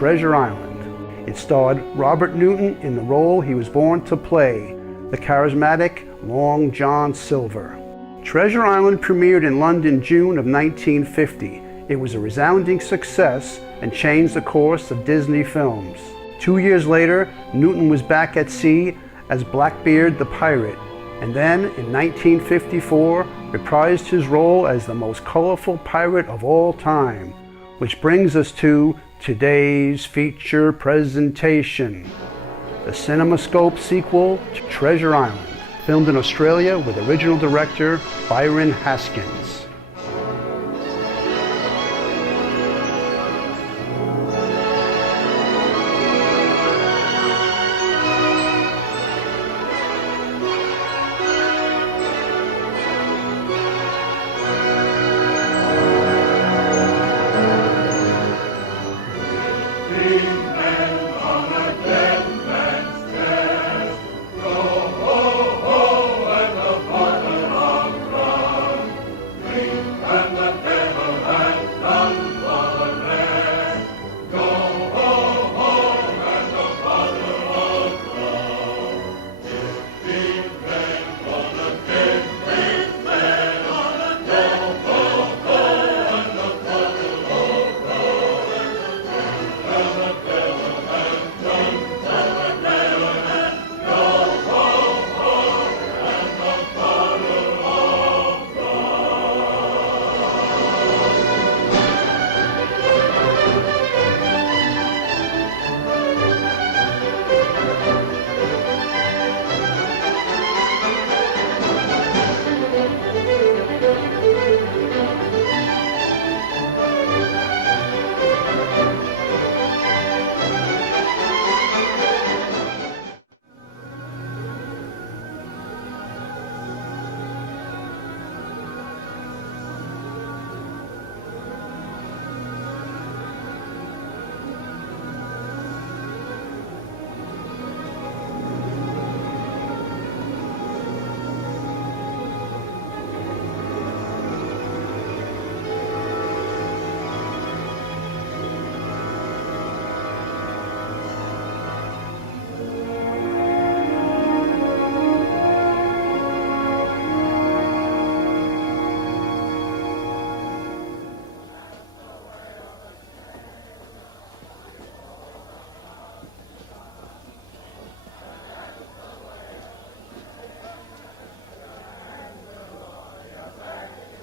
Treasure Island. It starred Robert Newton in the role he was born to play, the charismatic Long John Silver. Treasure Island premiered in London June of 1950. It was a resounding success and changed the course of Disney films. 2 years later, Newton was back at sea as Blackbeard the Pirate, and then in 1954 reprised his role as the most colorful pirate of all time. Which brings us to today's feature presentation, the CinemaScope sequel to Treasure Island, filmed in Australia with original director Byron Haskins.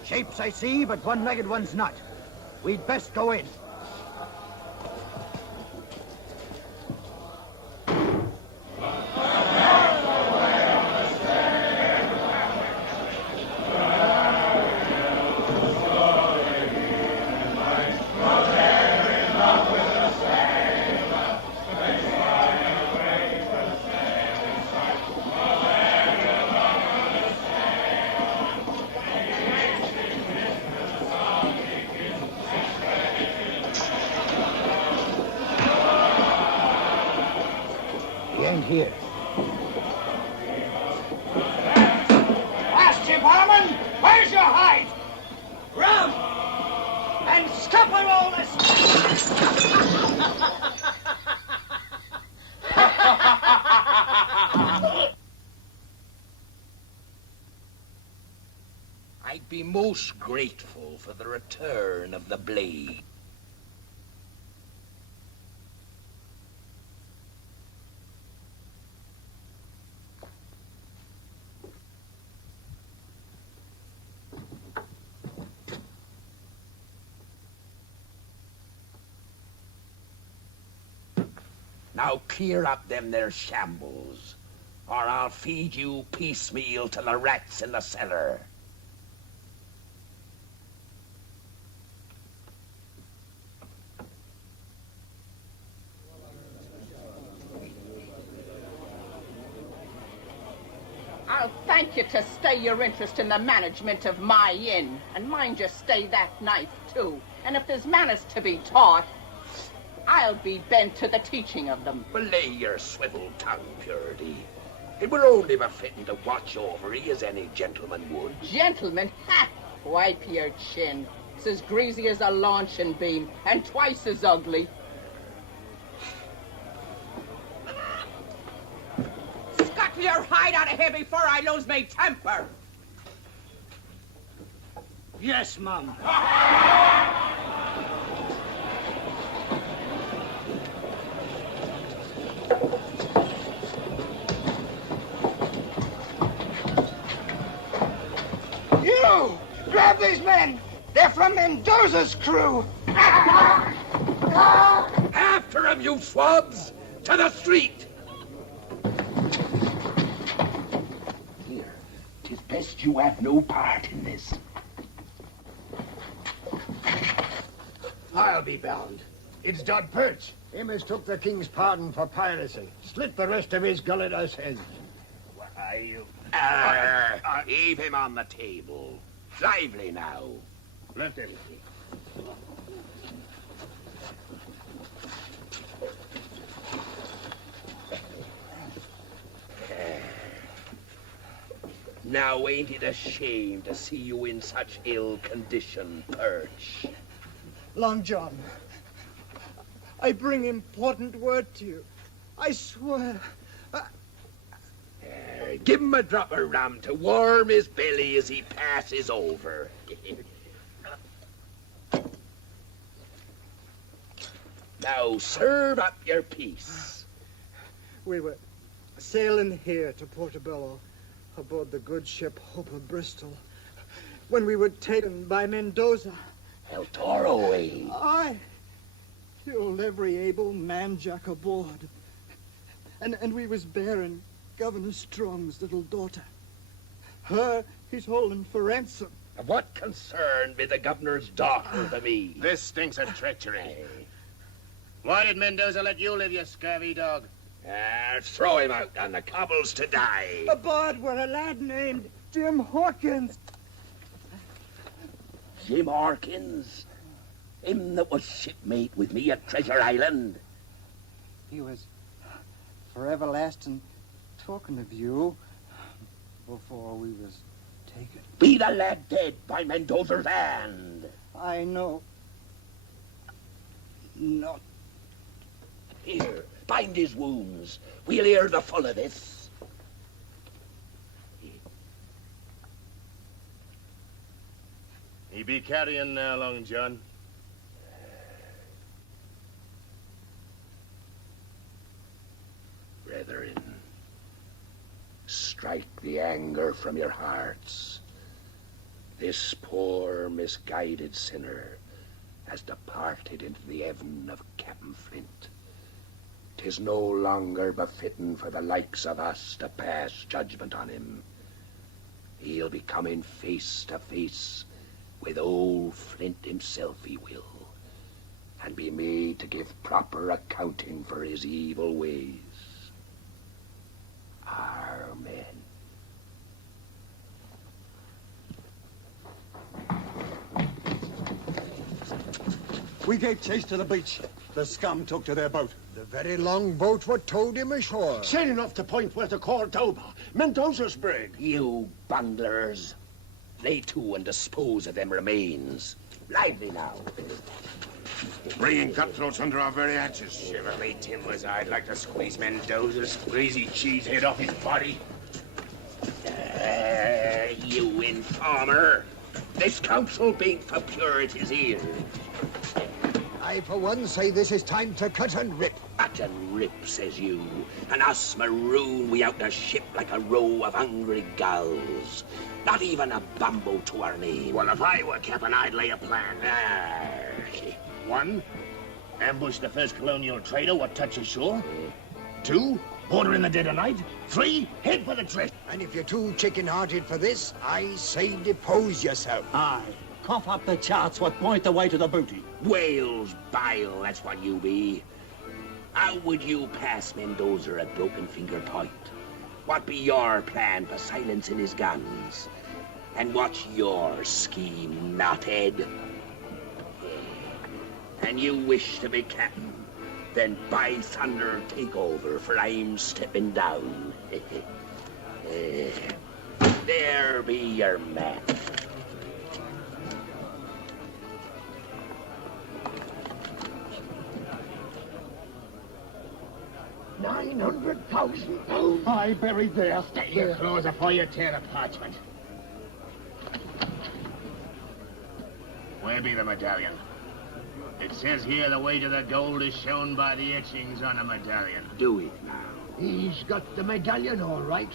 Shapes I see, but one-legged one's not. We'd best go in. Here. Last Jim Harmon, where's your hide? Rum! And scupper all this! I'd be most grateful for the return of the blade. Now clear up them there shambles, or I'll feed you piecemeal to the rats in the cellar. I'll thank you to stay your interest in the management of my inn, and mind you stay that knife too. And if there's manners to be taught, I'll be bent to the teaching of them. Belay your swivel tongue, Purity. It were only befitting to watch over ye as any gentleman would. Gentleman? Ha! Wipe your chin. It's as greasy as a launching beam, and twice as ugly. your hide out of here before I lose my temper. Yes, Mum. You! Grab these men! They're from Mendoza's crew! After him, you swabs! To the street! Here, 'tis best you have no part in this. I'll be bound. It's Dod Perch. He mistook the king's pardon for piracy. Slit the rest of his gullet's head. What are you? Heave him on the table. Lively now. Lift him. Now, ain't it a shame to see you in such ill condition, Perch? Long John, I bring important word to you. I swear. Give him a drop of rum to warm his belly as he passes over. Now, serve up your piece. We were sailing here to Portobello aboard the good ship Hope of Bristol when we were taken by Mendoza. El Toro, eh? I killed every able man-jack aboard. And we was bearing Governor Strong's little daughter. Her he's holding for ransom. Of what concern be the governor's daughter to me? This stinks of treachery. Why did Mendoza let you live, you scurvy dog? Throw him out on the cobbles to die. Aboard were a lad named Jim Hawkins. Jim Hawkins? Him that was shipmate with me at Treasure Island? He was for everlasting talking of you before we was taken. Be the lad dead by Mendoza's hand? I know. Not. Here, bind his wounds. We'll hear the full of this. He be carrying now, Long John. Brethren, strike the anger from your hearts. This poor, misguided sinner has departed into the heaven of Captain Flint. 'Tis no longer befitting for the likes of us to pass judgment on him. He'll be coming face to face with old Flint himself, he will, and be made to give proper accounting for his evil ways. Amen. We gave chase to the beach. The scum took to their boat. The very long boat what towed him ashore. Sailing off the point where to Cordoba, Mendoza's brig. You bunglers, lay to and dispose of them remains. Lively now. Bringing cutthroats under our very hatches. Shiver me timbers, I'd like to squeeze Mendoza's greasy cheese head off his body. You informer. This council beat for purity's ears. I, for one, say this is time to cut and rip. Cut and rip, says you, and us maroon we out the ship like a row of hungry gulls. Not even a bumbo to our name. Well, if I were Captain, I'd lay a plan. One, ambush the first colonial trader what touches shore. Two, border in the dead of night. Three, head for the treasure. And if you're too chicken-hearted for this, I say depose yourself. Aye. Cough up the charts what point the way to the booty. Whale's bile, that's what you be. How would you pass Mendoza at Broken Finger Point? What be your plan for silencing his guns? And what's your scheme, knothead? And you wish to be captain? Then by thunder, take over, for I'm stepping down. There be your man. £900,000. I buried there. Get your clothes before you tear the parchment. Where be the medallion? It says here the weight of the gold is shown by the etchings on the medallion. Do it now. He's got the medallion all right.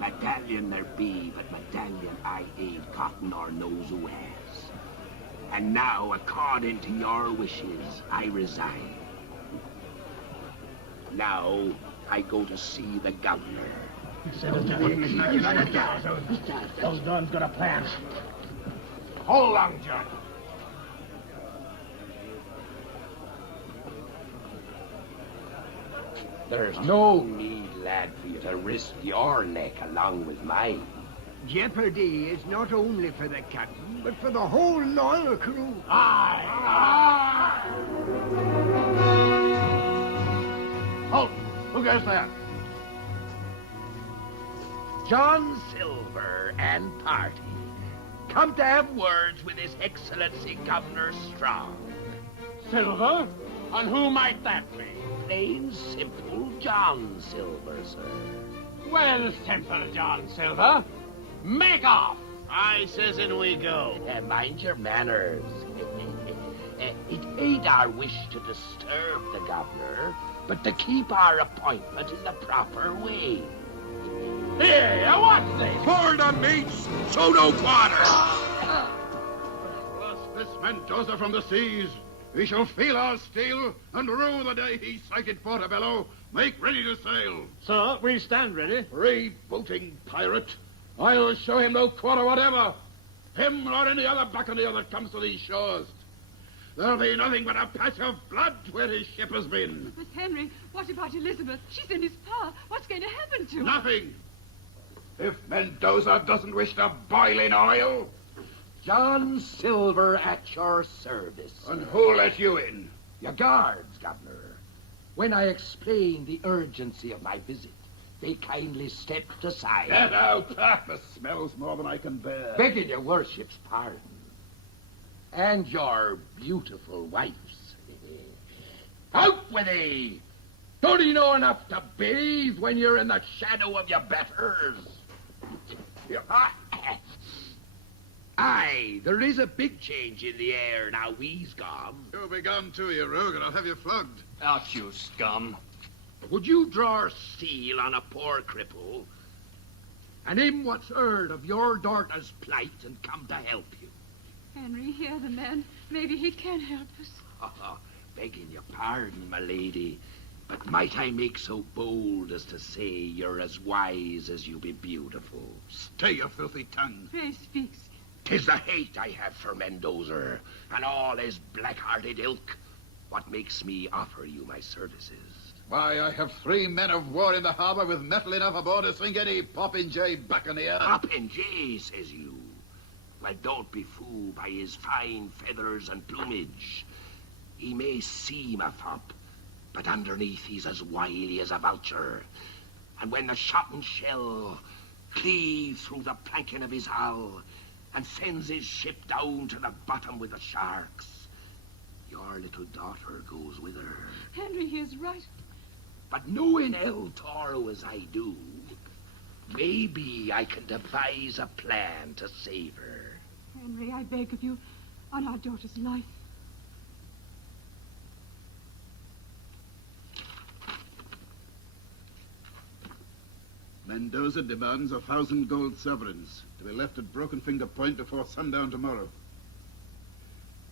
Medallion there be, but medallion I ain't gotten or knows who has. And now, according to your wishes, I resign. Now, I go to see the governor. Those Don's got a plan. Hold on, John. There's no need, lad, for you to risk your neck along with mine. Jeopardy is not only for the captain, but for the whole loyal crew. Aye! Halt! Who goes there? John Silver and party come to have words with His Excellency Governor Strong. Silver? And who might that be? Plain simple John Silver, sir. Well, simple John Silver. Make off! I says in we go. Mind your manners. It ain't our wish to disturb the governor, but to keep our appointment in the proper way. Here, what's this? For the mates, so no quarter! Thrust this Mendoza from the seas. We shall feel our steel and rue the day he sighted Portobello. Make ready to sail. Sir, we stand ready. Freebooting pirate. I'll show him no quarter whatever. Him or any other buccaneer that comes to these shores. There'll be nothing but a patch of blood where his ship has been. But Henry, what about Elizabeth? She's in his power. What's going to happen to her? Nothing. If Mendoza doesn't wish to boil in oil. John Silver at your service. And who'll let you in? Your guards, Governor. When I explained the urgency of my visit, they kindly stepped aside. Get out! Ah, the smell's more than I can bear. Begging your worship's pardon. And your beautiful wife's. Out with thee! Don't you know enough to bathe when you're in the shadow of your betters? Aye, there is a big change in the air now we's gone. You'll be gone too, you rogue, and I'll have you flogged. Out, you scum. Would you draw steel on a poor cripple? And him what's heard of your daughter's plight and come to help you? Henry, hear the man. Maybe he can help us. Begging your pardon, my lady, but might I make so bold as to say you're as wise as you be beautiful? Stay your filthy tongue. Pray speak. 'Tis the hate I have for Mendoza and all his black-hearted ilk what makes me offer you my services. Why, I have 3 men of war in the harbor with metal enough aboard to sink any popinjay buccaneer. Popinjay, says you? Well, don't be fooled by his fine feathers and plumage. He may seem a fop, but underneath he's as wily as a vulture. And when the shot and shell cleave through the planking of his hull and sends his ship down to the bottom with the sharks, your little daughter goes with her. Henry, he is right. But knowing El Toro as I do, maybe I can devise a plan to save her. Henry, I beg of you, on our daughter's life. Mendoza demands 1,000 gold sovereigns to be left at Broken Finger Point before sundown tomorrow.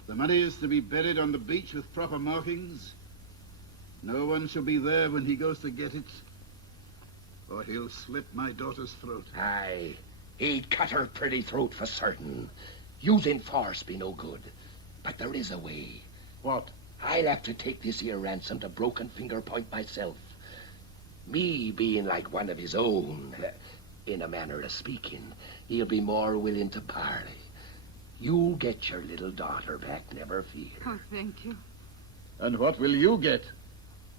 The money is to be buried on the beach with proper markings. No one shall be there when he goes to get it, or he'll slit my daughter's throat. Aye, he'd cut her pretty throat for certain. Using force be no good, but there is a way. What? I'll have to take this here ransom to Broken Finger Point myself. Me being like one of his own, in a manner of speaking, he'll be more willing to parley. You'll get your little daughter back, never fear. Oh, thank you. And what will you get?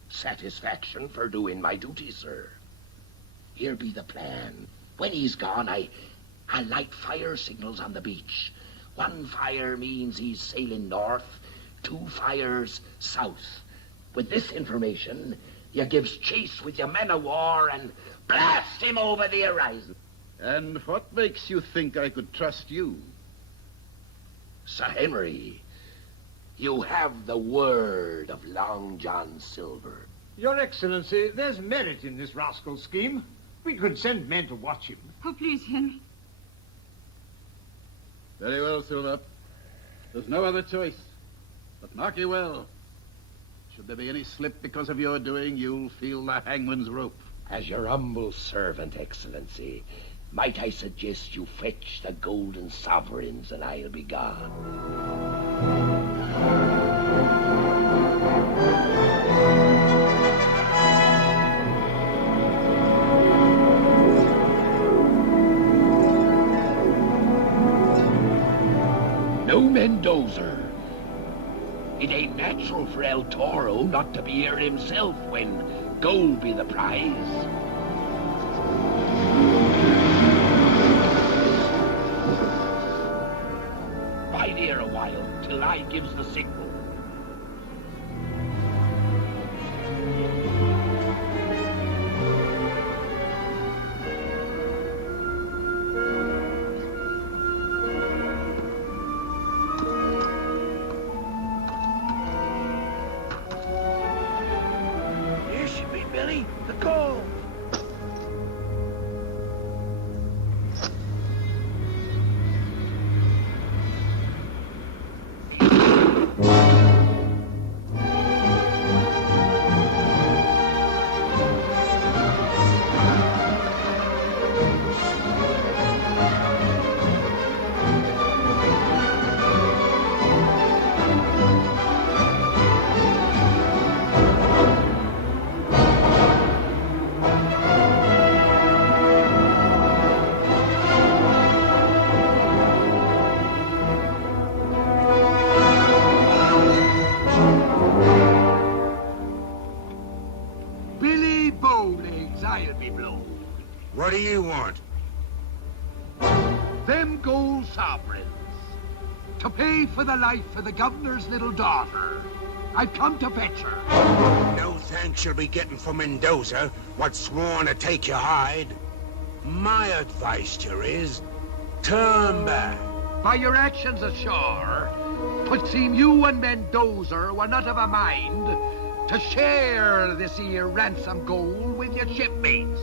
Satisfaction for doing my duty, sir. Here be the plan. When he's gone, I light fire signals on the beach. 1 fire means he's sailing north, 2 fires south. With this information, you gives chase with your men of war and blast him over the horizon. And what makes you think I could trust you? Sir Henry, you have the word of Long John Silver. Your Excellency, there's merit in this rascal's scheme. We could send men to watch him. Oh, please, Henry. Very well, Silver. There's no other choice. But mark you well. Should there be any slip because of your doing, you'll feel the hangman's rope. As your humble servant, Excellency, might I suggest you fetch the golden sovereigns and I'll be gone. No Mendoza. It ain't natural for El Toro not to be here himself when gold be the prize. Bide here a while till I gives the signal. Billy, the goal! What do you want? Them gold sovereigns. To pay for the life of the governor's little daughter. I've come to fetch her. No thanks you'll be getting from Mendoza, what's sworn to take your hide. My advice to you is, turn back. By your actions ashore, 'twould seem you and Mendoza were not of a mind to share this here ransom gold with your shipmates.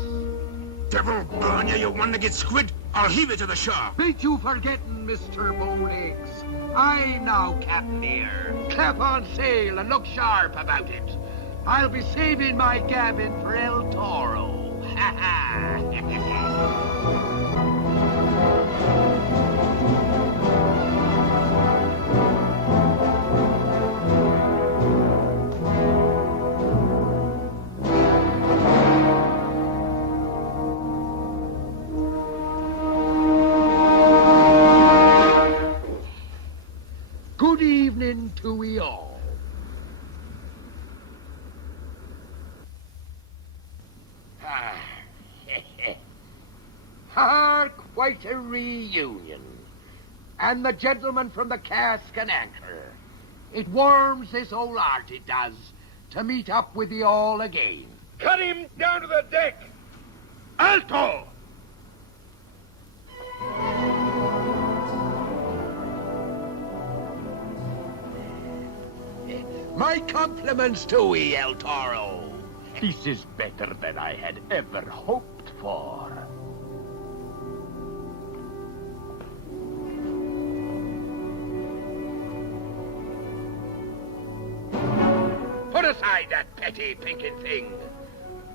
Devil burn you, you want to get squid? I'll heave it to the shore. Beat you forgetting, Mr. Bowlegs. I'm now captain here. Clap on sail and look sharp about it. I'll be saving my gammon for El Toro. Ha ha! Good evening to we all. Quite a reunion. And the gentleman from the cask and anchor. It warms this old heart, it does, to meet up with you all again. Cut him down to the deck! Alto! My compliments to ye, El Toro. This is better than I had ever hoped for. Put aside that petty thinking thing.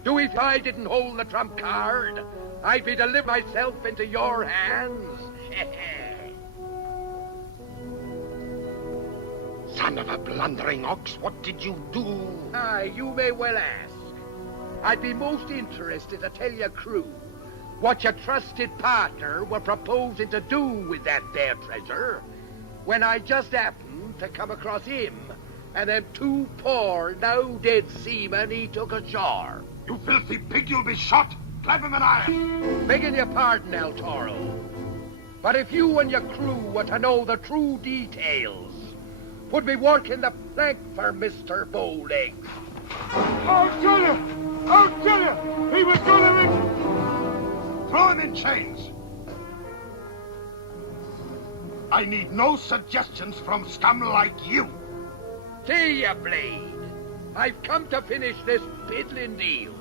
Do if I didn't hold the trump card, I'd be to live myself into your hands. Son of a blundering ox, what did you do? Aye, you may well ask. I'd be most interested to tell your crew what your trusted partner were proposing to do with that there treasure when I just happened to come across him and them two poor, now dead seamen he took ashore. You filthy pig, you'll be shot! Clap him an iron! Begging your pardon, El Toro, but if you and your crew were to know the true details, Would be working the plank for Mr. Bowlegs. I'll tell you! I'll tell you! He was gonna... Throw him in chains. I need no suggestions from scum like you. See ya, Blade. I've come to finish this piddling deal.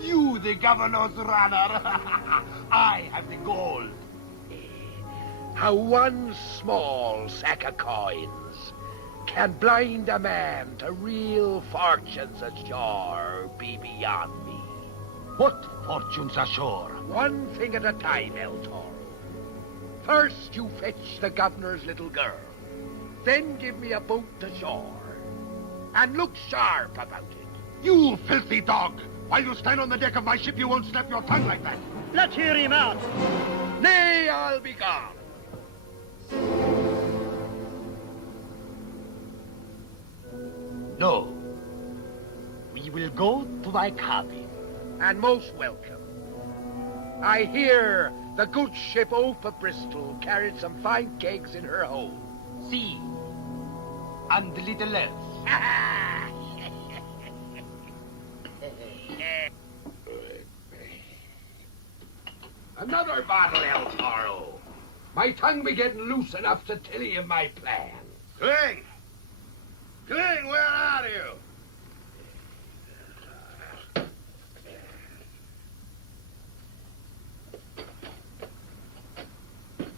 You, the governor's runner. I have the gold. How one small sack of coins can blind a man to real fortunes ashore be beyond me. What fortunes ashore? One thing at a time, El Toro. First you fetch the governor's little girl. Then give me a boat to shore. And look sharp about it. You filthy dog! While you stand on the deck of my ship, you won't snap your tongue like that. Let's hear him out. Nay, I'll be gone. No. We will go to thy cabin. And most welcome. I hear the good ship Ope of Bristol carried some fine kegs in her hold. See. And a little else. Another bottle, El Toro. My tongue be getting loose enough to tell you my plan. Cling! Cling, where are you?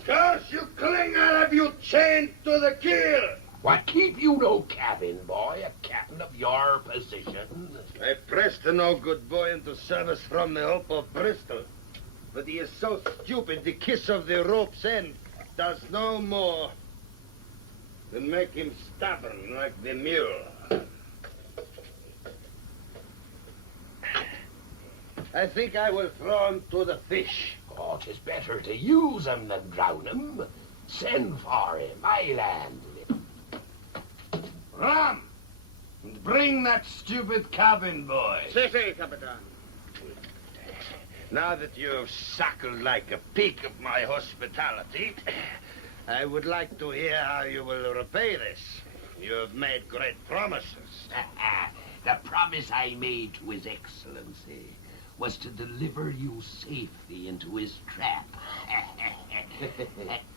Curse you, Cling, I'll have you chained to the keel. What keep you no cabin, boy, a captain of your position? I pressed a no good boy into service from the Hope of Bristol. But he is so stupid, the kiss of the rope's end does no more than make him stubborn like the mule. I think I will throw him to the fish. Oh, 'tis better to use him than drown him. Send for him, I'll handle him. Ram! And bring that stupid cabin boy. Si, Capitan. Now that you have suckled like a pig of my hospitality, I would like to hear how you will repay this. You have made great promises. The promise I made to His Excellency was to deliver you safely into his trap.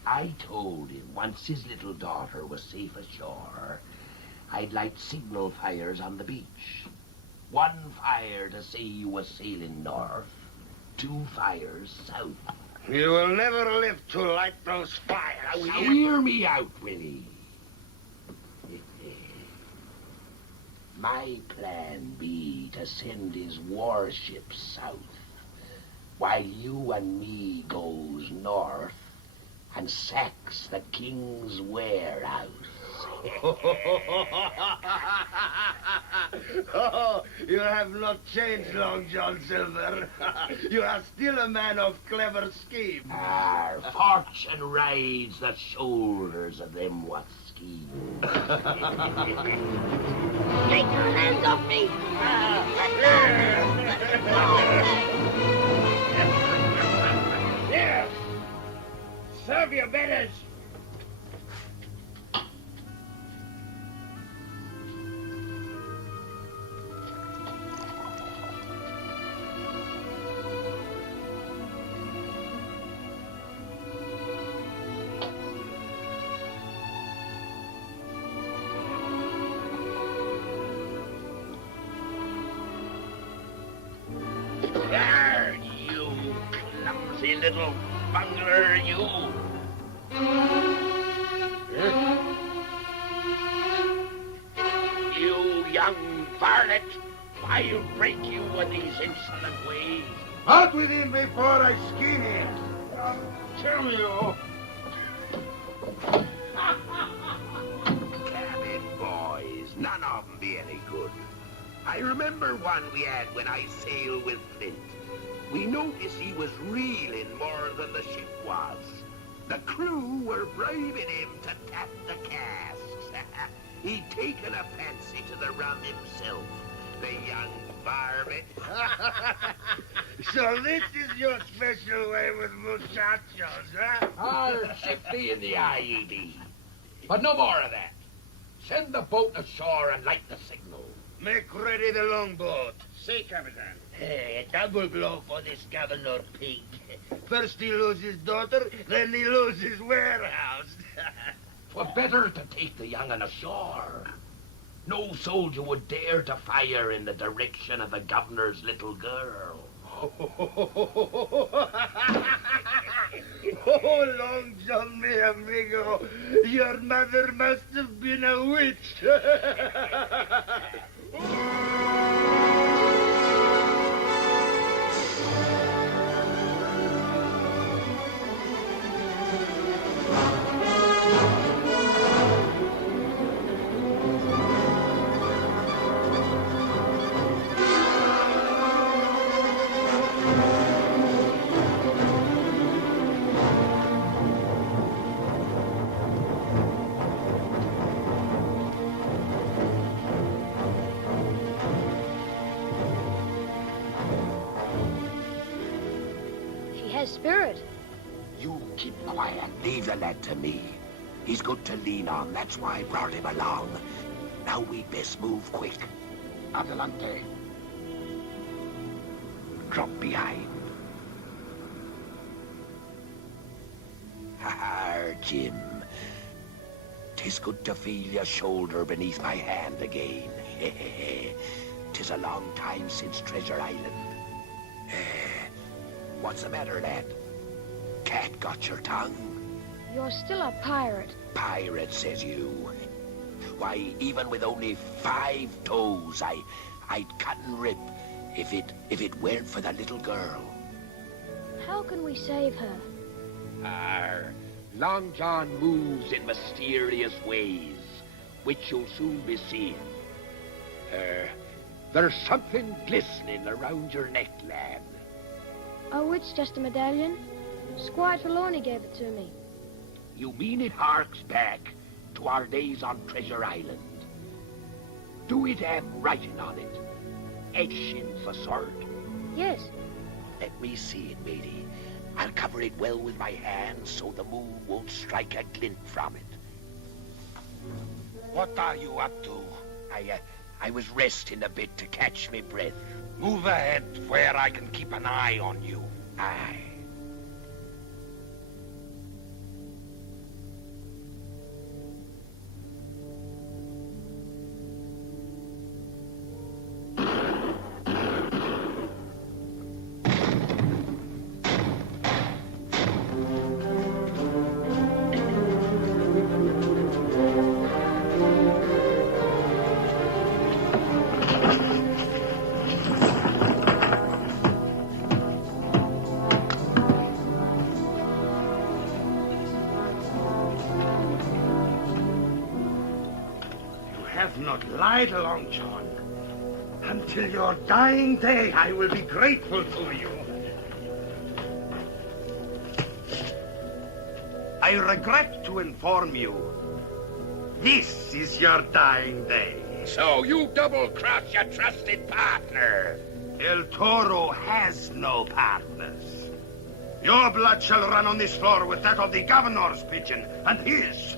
I told him once his little daughter was safe ashore, I'd light signal fires on the beach. One fire to say you was sailing north, 2 fires south. You will never live to light those fires. Now hear me out, Willie. My plan be to send his warships south, while you and me goes north and sacks the king's warehouse. Oh, you have not changed, Long John Silver. You are still a man of clever scheme. Our fortune rides the shoulders of them what scheme. Take your hands off me! Yes. Serve your betters. There, you clumsy little bungler, you. You young varlet, I'll break you with these insolent ways. Out with him before I skin him. I'll kill you. Cabin boys, none of them be any good. I remember one we had when I sailed with Flint. We noticed he was reeling more than the ship was. The crew were bribing him to tap the casks. He'd taken a fancy to the rum himself, the young varmint. So this is your special way with muchachos, huh? Our shifty in the IED. But no more of that. Send the boat ashore and light the signal. Make ready the longboat. See, Capitan. Hey, a double blow for this Governor Pig. First he loses his daughter, then he loses his warehouse. 'Twere better to take the young'un ashore. No soldier would dare to fire in the direction of the governor's little girl. Oh, Long John, mi amigo, your mother must have been a witch. She has spirit. You keep quiet. Leave the lad to me. He's good to lean on. That's why I brought him along. Now we best move quick. Adelante. Drop behind. Ha, Jim. 'Tis good to feel your shoulder beneath my hand again. 'Tis a long time since Treasure Island. What's the matter, lad? Cat got your tongue? You're still a pirate. Pirate, says you. Why, even with only 5 toes, I'd cut and rip if it weren't for the little girl. How can we save her? Long John moves in mysterious ways, which you'll soon be seeing. There's something glistening around your neck, lad. Oh, it's just a medallion. Squire Trelawney gave it to me. You mean it harks back to our days on Treasure Island? Do it have writing on it? Etchings of sort? Yes. Let me see it, matey. I'll cover it well with my hands so the moon won't strike a glint from it. What are you up to? I was resting a bit to catch me breath. Move ahead where I can keep an eye on you. Aye. Not lied, Long John. Until your dying day, I will be grateful to you. I regret to inform you, this is your dying day. So you double-cross your trusted partner. El Toro has no partners. Your blood shall run on this floor with that of the governor's pigeon and his.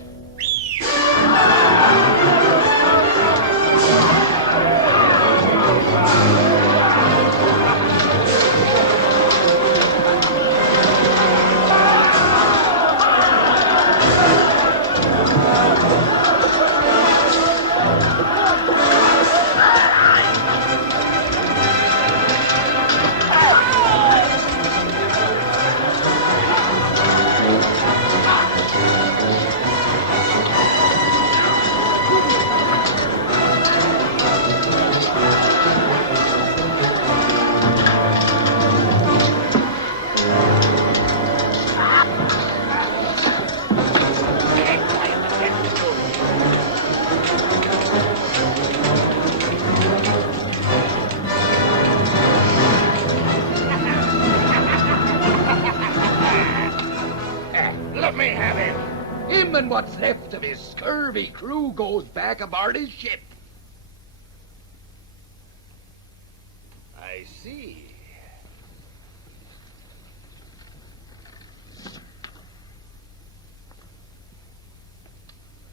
Let me have him. Him and what's left of his scurvy crew goes back aboard his ship. I see.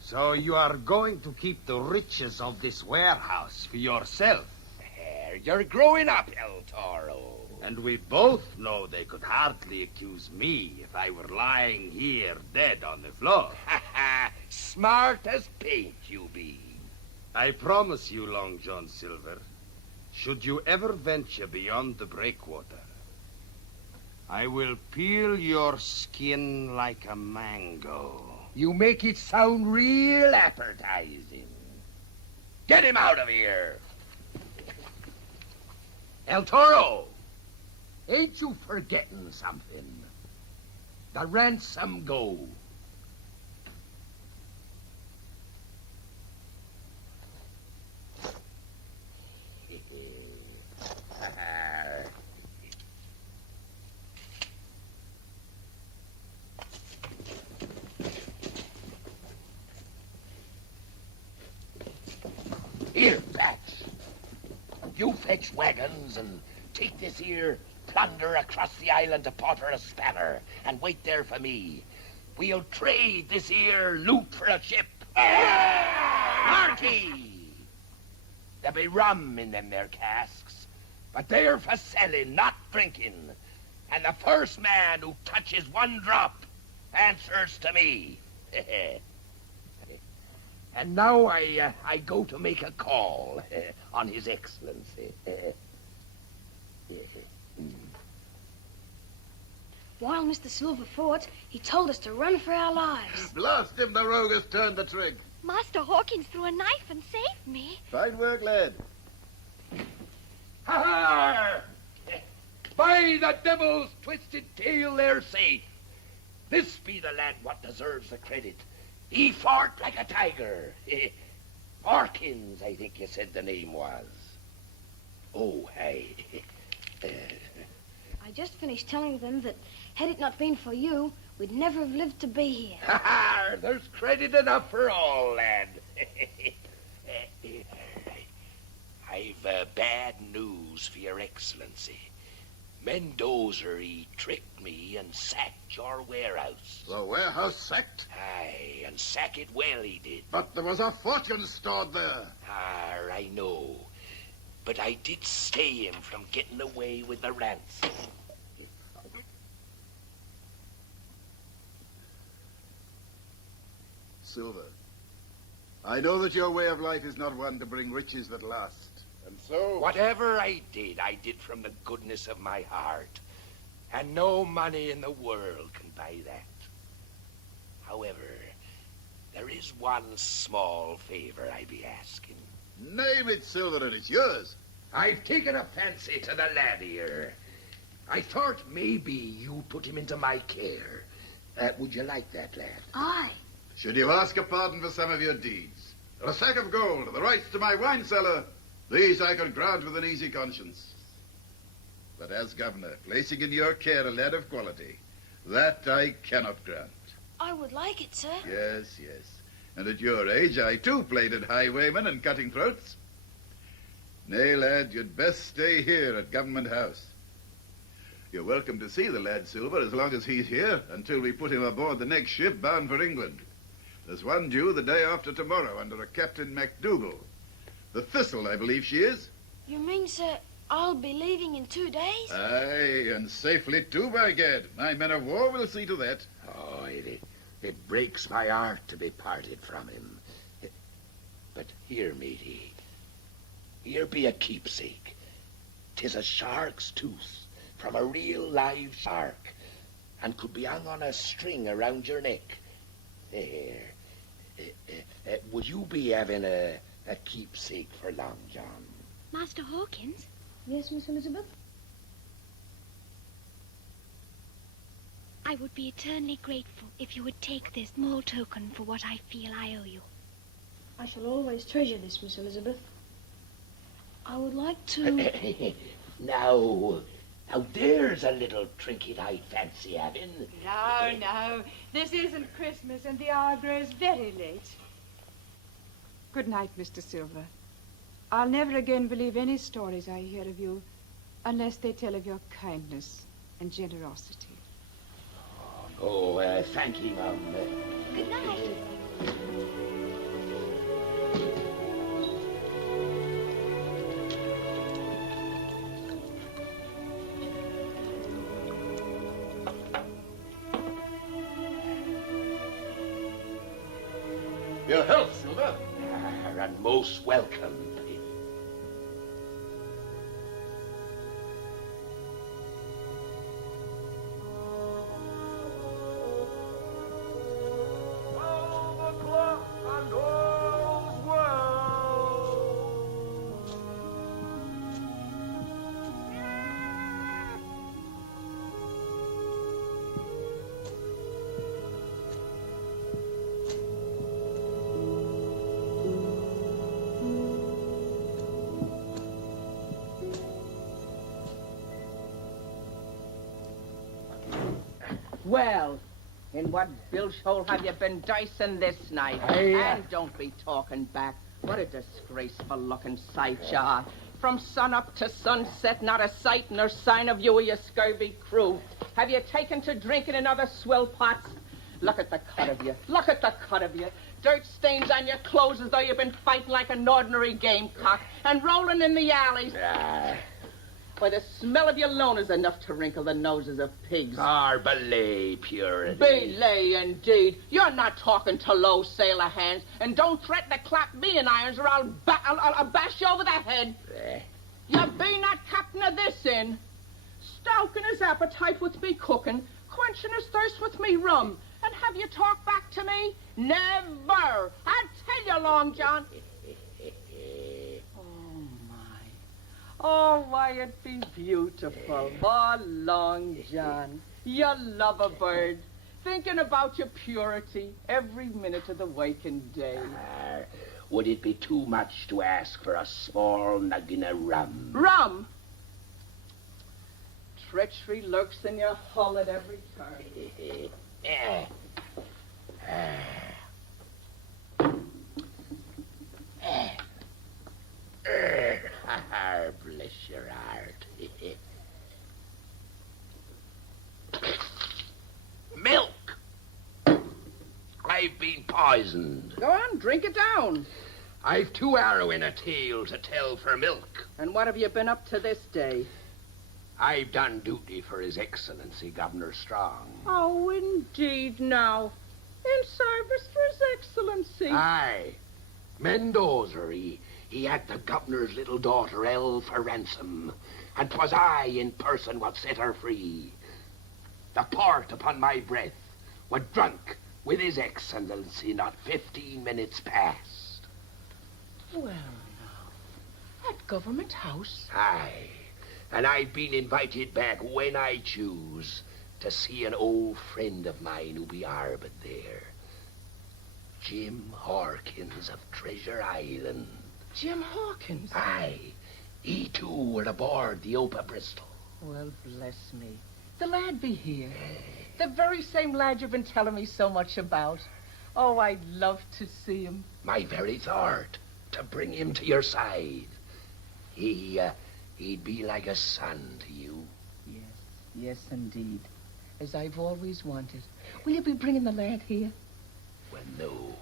So you are going to keep the riches of this warehouse for yourself? You're growing up, El Toro. And we both know they could hardly accuse me if I were lying here dead on the floor. Smart as paint, you be. I promise you, Long John Silver, should you ever venture beyond the breakwater, I will peel your skin like a mango. You make it sound real appetizing. Get him out of here. El Toro, ain't you forgetting something? The ransom go. Here, Patch. You fetch wagons and take this here plunder across the island to Porter Spanner and wait there for me. We'll trade this here loot for a ship. Marky! There'll be rum in them there casks, but they're for selling, not drinking. And the first man who touches one drop answers to me. And now I go to make a call on His Excellency. While Mr. Silver fought, he told us to run for our lives. Blast him, the rogue has turned the trick. Master Hawkins threw a knife and saved me. Fine work, lad. Ha-ha! By the devil's twisted tail, they're safe. This be the lad what deserves the credit. He fought like a tiger. Hawkins, I think you said the name was. Oh, hey. I just finished telling them that had it not been for you, we'd never have lived to be here. Ha-ha! There's credit enough for all, lad. I've bad news for your excellency. Mendoza, he tricked me and sacked your warehouse. The warehouse sacked? Aye, and sack it well he did. But there was a fortune stored there. I know. But I did stay him from getting away with the ransom. Silver, I know that your way of life is not one to bring riches that last. And so... Whatever I did from the goodness of my heart. And no money in the world can buy that. However, there is one small favor I be asking. Name it, Silver, and it's yours. I've taken a fancy to the lad here. I thought maybe you put him into my care. Would you like that, lad? Aye. Should you ask a pardon for some of your deeds, or a sack of gold, or the rights to my wine cellar, these I could grant with an easy conscience. But as governor, placing in your care a lad of quality, that I cannot grant. I would like it, sir. Yes, yes. And at your age, I too played at highwaymen and cutting throats. Nay, lad, you'd best stay here at Government House. You're welcome to see the lad, Silver, as long as he's here, until we put him aboard the next ship bound for England. There's one due the day after tomorrow under a Captain MacDougall. The Thistle, I believe she is. You mean, sir, I'll be leaving in 2 days? Aye, and safely too, by gad. My men of war will see to that. Oh, it breaks my heart to be parted from him. But here, matey, here be a keepsake. 'Tis a shark's tooth from a real live shark, and could be hung on a string around your neck. There. Would you be having a keepsake for Long John? Master Hawkins? Yes, Miss Elizabeth? I would be eternally grateful if you would take this small token for what I feel I owe you. I shall always treasure this, Miss Elizabeth. I would like to... Now, there's a little trinket I fancy having. No. This isn't Christmas, and the hour grows very late. Good night, Mr. Silver. I'll never again believe any stories I hear of you unless they tell of your kindness and generosity. Oh, thank you, Mum. Good night. Your health, Silver. And most welcome. Well, in what bilge hole have you been dicing this night? And don't be talking back. What a disgraceful looking sight you are. From sunup to sunset, not a sight nor sign of you or your scurvy crew. Have you taken to drinking in other swill pots? Look at the cut of you. Look at the cut of you. Dirt stains on your clothes as though you've been fighting like an ordinary gamecock and rolling in the alleys. Why, the smell of your loan is enough to wrinkle the noses of pigs. Belay purity. Belay, indeed. You're not talking to low sailor hands, and don't threaten to clap me in irons or I'll bash you over the head. You be not captain of this inn. Stoking his appetite with me cooking, quenching his thirst with me rum. And have you talked back to me? Never. I tell you, Long John. Oh, why, it'd be beautiful. Oh, Long John, you love a bird, thinking about your purity every minute of the waking day. Would it be too much to ask for a small nuggin of rum? Rum? Treachery lurks in your hull at every turn. Bless your heart. Milk! I've been poisoned. Go on, drink it down. I've 2 arrow in a tale to tell for milk. And what have you been up to this day? I've done duty for His Excellency, Governor Strong. Oh, indeed, now. In service for His Excellency. Aye. Mendoza, he had the governor's little daughter, Elle, for ransom. And 'twas I in person what set her free. The port upon my breath were drunk with His Excellency not 15 minutes past. Well, now, at Government House? Aye, and I've been invited back when I choose to see an old friend of mine who be harboured there. Jim Hawkins of Treasure Island. Jim Hawkins? Aye, he too were aboard the Opa Bristol. Well, bless me. The lad be here. The very same lad you've been telling me so much about. Oh, I'd love to see him. My very thought, to bring him to your side. He'd be like a son to you. Yes, indeed. As I've always wanted. Will you be bringing the lad here? Well, no.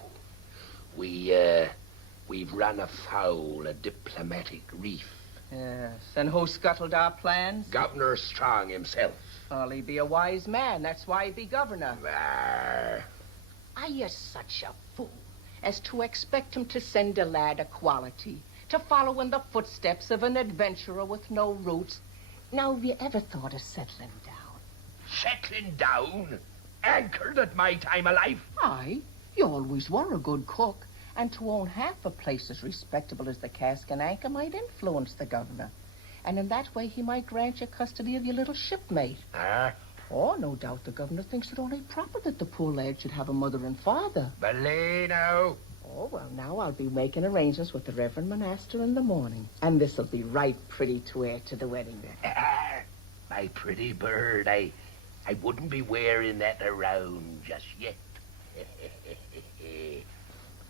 We've run afoul a diplomatic reef. Yes, and who scuttled our plans? Governor Strong himself. Well, he be a wise man. That's why he be governor. Are you such a fool as to expect him to send a lad of quality to follow in the footsteps of an adventurer with no roots? Now, have you ever thought of settling down? Settling down? Anchored at my time of life? Aye, you always were a good cook. And to own half a place as respectable as the Cask and Anchor might influence the governor. And in that way he might grant you custody of your little shipmate. Oh, no doubt the governor thinks it only proper that the poor lad should have a mother and father. Belay now. Oh, well, now I'll be making arrangements with the Reverend Monaster in the morning. And this'll be right pretty to wear to the wedding. My pretty bird, I wouldn't be wearing that around just yet.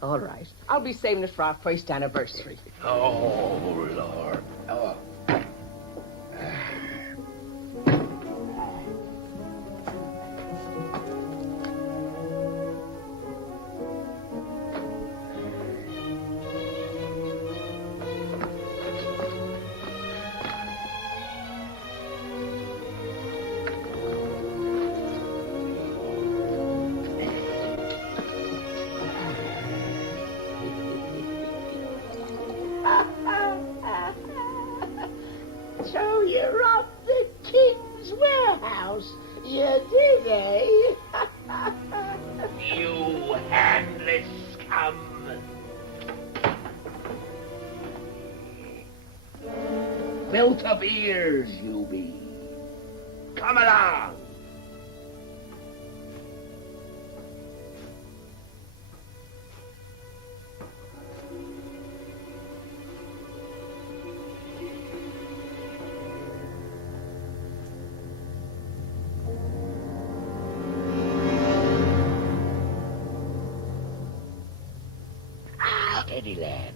All right. I'll be saving it for our first anniversary. Oh, Lord. Oh. you robbed the king's warehouse. You did, eh? You handless scum. Belt of ears, you be. Come along. Steady, lad.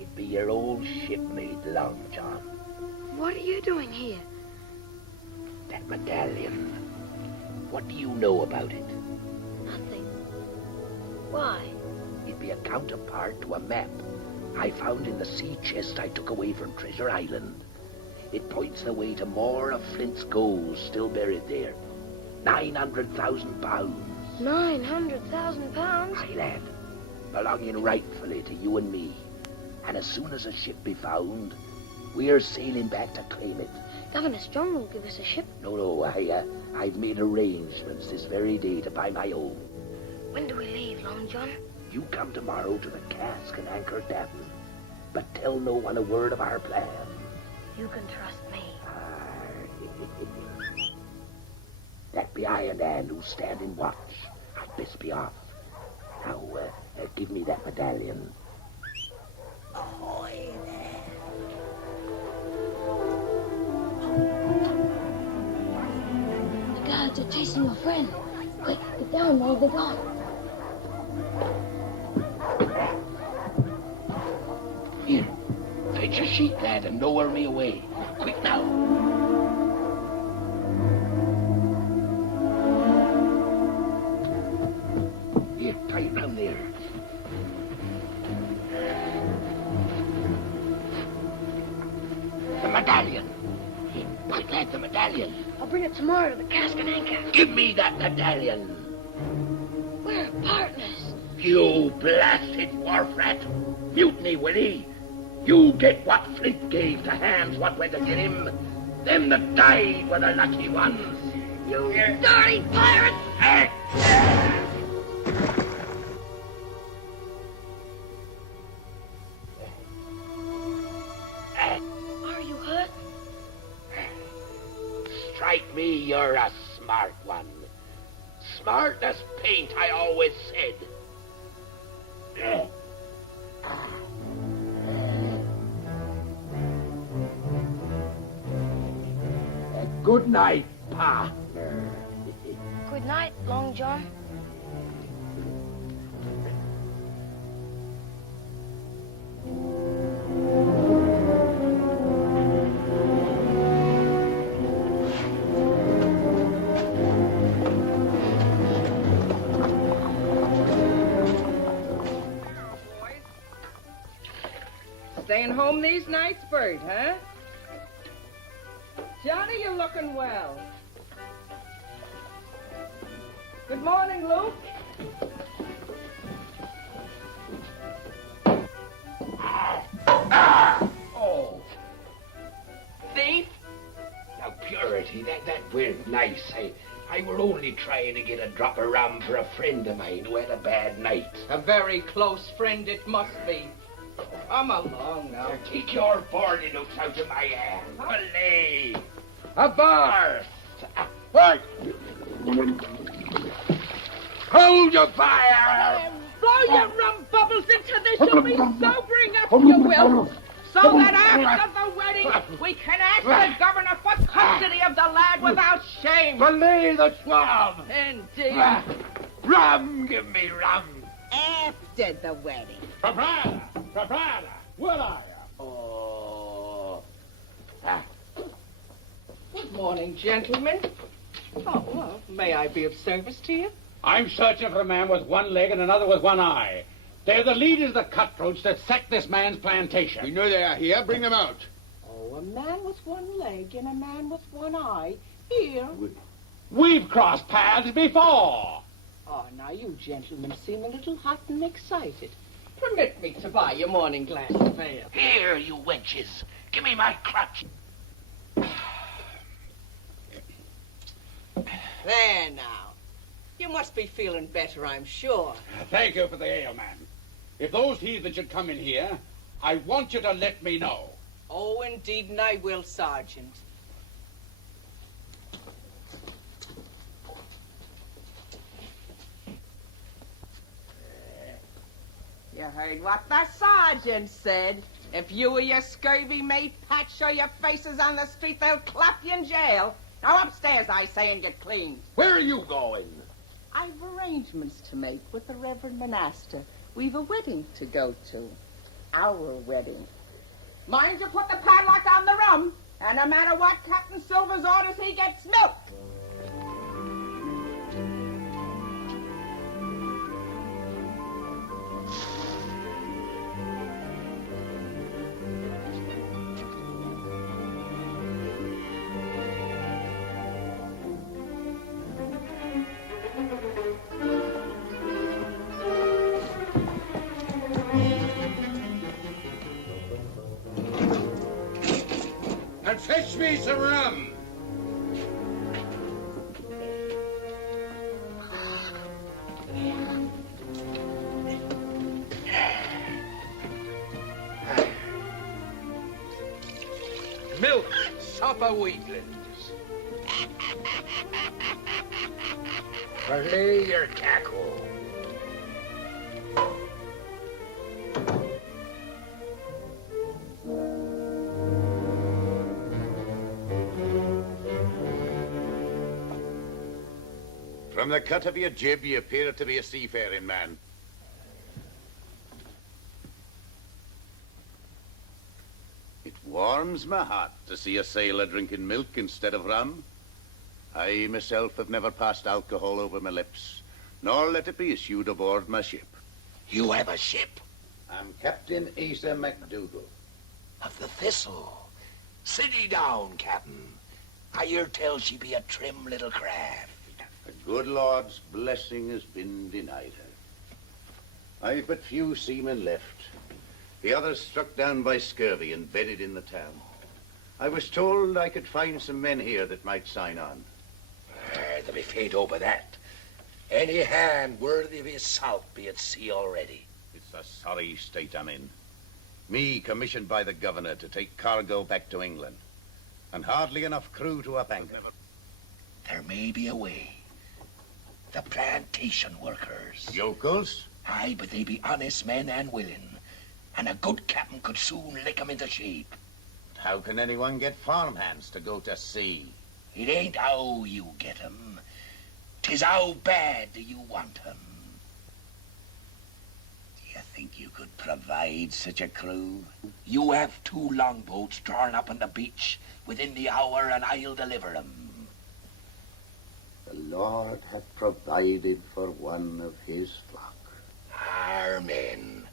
It be your old shipmate, Long John. What are you doing here? That medallion. What do you know about it? Nothing. Why? It be a counterpart to a map I found in the sea chest I took away from Treasure Island. It points the way to more of Flint's gold still buried there. 900,000 pounds. 900,000 pounds? Aye, lad. Belonging rightfully to you and me. And as soon as a ship be found, we're sailing back to claim it. Governor Strong will give us a ship. No, I've made arrangements this very day to buy my own. When do we leave, Long John? You come tomorrow to the cask and anchor Davin, but tell no one a word of our plan. You can trust me. That be I and Anne who's standing watch. I'd best be off. Now, give me that medallion. Ahoy there. The guards are chasing your friend. Quick, get down while they're gone. Here, fetch your sheet, lad, and lower me away. Quick now. Here, tie it round there. The medallion. Here, quick, lad, the medallion. I'll bring it tomorrow to the cask and anchor. Give me that medallion. We're partners. You blasted wharf rat. Mutiny, will he? You get what Flint gave to hands what went to get him. Them that died were the lucky ones. You dirty pirate! Are you hurt? Strike me, you're a smart one. Smart as paint, I always said. Good night, partner. Good night, Long John. Staying home these nights, Bert, huh? Johnny, you're looking well. Good morning, Luke. Oh. Thief? Now, Purity, that weren't nice. I were only trying to get a drop of rum for a friend of mine who had a bad night. A very close friend it must be. Come along now. Take your boarding hooks out of my hand. Belay. A barst. Right. Hold your fire. Blow your rum bubbles into this. You'll be sobering up, you will. So that after the wedding, we can ask the governor for custody of the lad without shame. Belay the swab. Indeed. Rum, give me rum. After the wedding. Proprietor, where are you? Oh. Good morning, gentlemen. Oh, well, may I be of service to you? I'm searching for a man with one leg and another with one eye. They're the leaders of the cutthroats that sacked this man's plantation. We know they are here. Bring them out. Oh, a man with one leg and a man with one eye. Here. We've crossed paths before. Oh, now you gentlemen seem a little hot and excited. Permit me to buy you morning glass of ale. Here, you wenches. Give me my crutch. There now. You must be feeling better, I'm sure. Thank you for the ale, man. If those heathen should come in here, I want you to let me know. Oh, indeed, and I will, Sergeant. You heard what the sergeant said. If you or your scurvy mate Pat show your faces on the street, they'll clap you in jail. Now upstairs, I say, and get clean. Where are you going? I've arrangements to make with the Reverend Monaster. We've a wedding to go to. Our wedding. Mind you put the padlock on the rum, and no matter what Captain Silver's orders, he gets milk. And fetch me some rum. Milk, supper weaklings. Relay your cackle. From the cut of your jib, you appear to be a seafaring man. It warms my heart to see a sailor drinking milk instead of rum. I myself have never passed alcohol over my lips, nor let it be issued aboard my ship. You have a ship? I'm Captain Asa MacDougall. Of the Thistle. Sit ye down, Captain. I hear tell she be a trim little craft. The good Lord's blessing has been denied her. I've but few seamen left. The others struck down by scurvy and bedded in the town. I was told I could find some men here that might sign on. They'll be faint over that. Any hand worthy of his salt be at sea already. It's a sorry state I'm in. Me commissioned by the governor to take cargo back to England. And hardly enough crew to up anchor. There may be a way. The plantation workers. Yokels? Aye, but they be honest men and willing. And a good captain could soon lick 'em into shape. But how can anyone get farmhands to go to sea? It ain't how you get 'em. 'Tis how bad do you want 'em. Do you think you could provide such a crew? You have 2 longboats drawn up on the beach within the hour, and I'll deliver 'em. The Lord hath provided for one of his flock. Amen.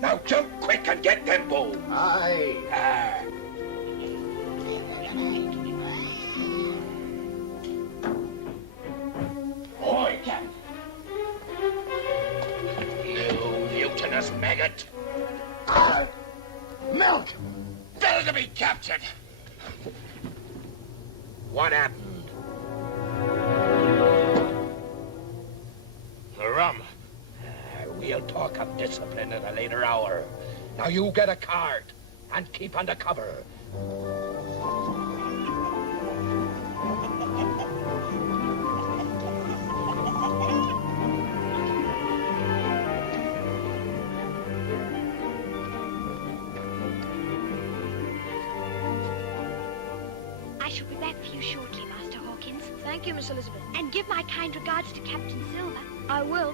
Now jump quick and get them both. Aye. Aye. Oi, Captain. You mutinous maggot. Milk! Better to be captured. What happened? The rum. We'll talk of discipline at a later hour. Now you get a card and keep under cover. I shall be back for you shortly, Master Hawkins. Thank you, Miss Elizabeth. And give my kind regards to Captain Silver. I will.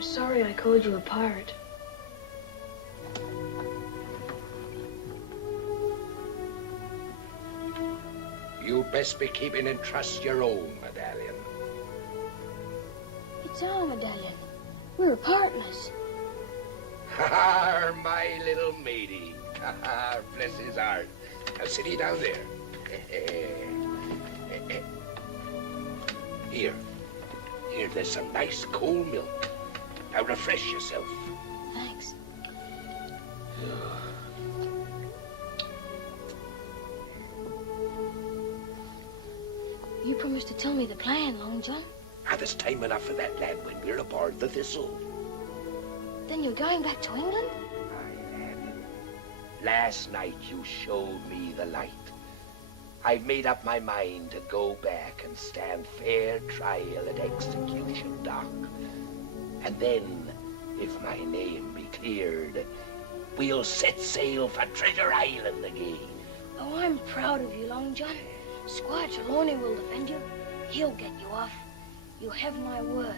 I'm sorry I called you a pirate. You best be keeping in trust your own medallion. It's our medallion. We're partners. Ha, my little matey. Ha, bless his heart. Now sit ye down there. Here. Here, there's some nice cold milk. Now refresh yourself. Thanks. You promised to tell me the plan, Long John. There's time enough for that, lad, when we're aboard the Thistle. Then you're going back to England? Last night you showed me the light. I've made up my mind to go back and stand fair trial at execution dock. And then, if my name be cleared, we'll set sail for Treasure Island again. Oh, I'm proud of you, Long John. Squire Trelawney will defend you. He'll get you off. You have my word.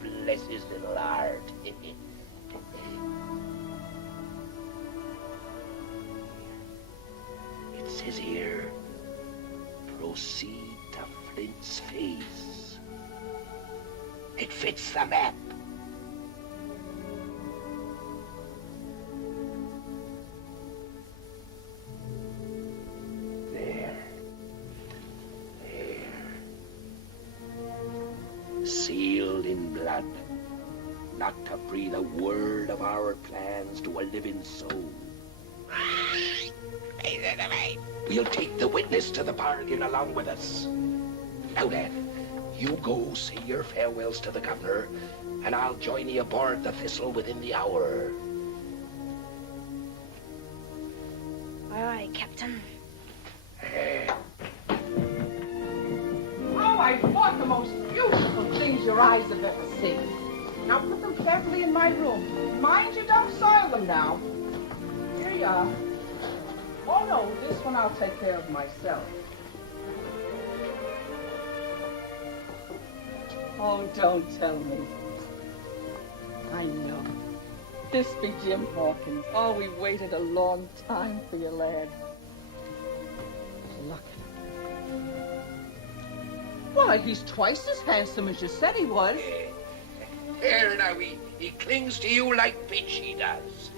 Bless his little heart. It says here, proceed to Flint's Face. It fits the map. Sealed in blood, not to breathe a word of our plans to a living soul. We'll take the witness to the bargain along with us. Now, lad, you go say your farewells to the governor, and I'll join you aboard the Thistle within the hour. Aye, aye, Captain. Oh, I bought the most beautiful things your eyes have ever seen. Now put them carefully in my room. Mind you don't soil them now. Here you are. Oh, no, this one I'll take care of myself. Oh, don't tell me. I know. This be Jim Hawkins. Oh, we waited a long time for you, lad. Look. Why, he's twice as handsome as you said he was. Here now, he clings to you like bitch he does.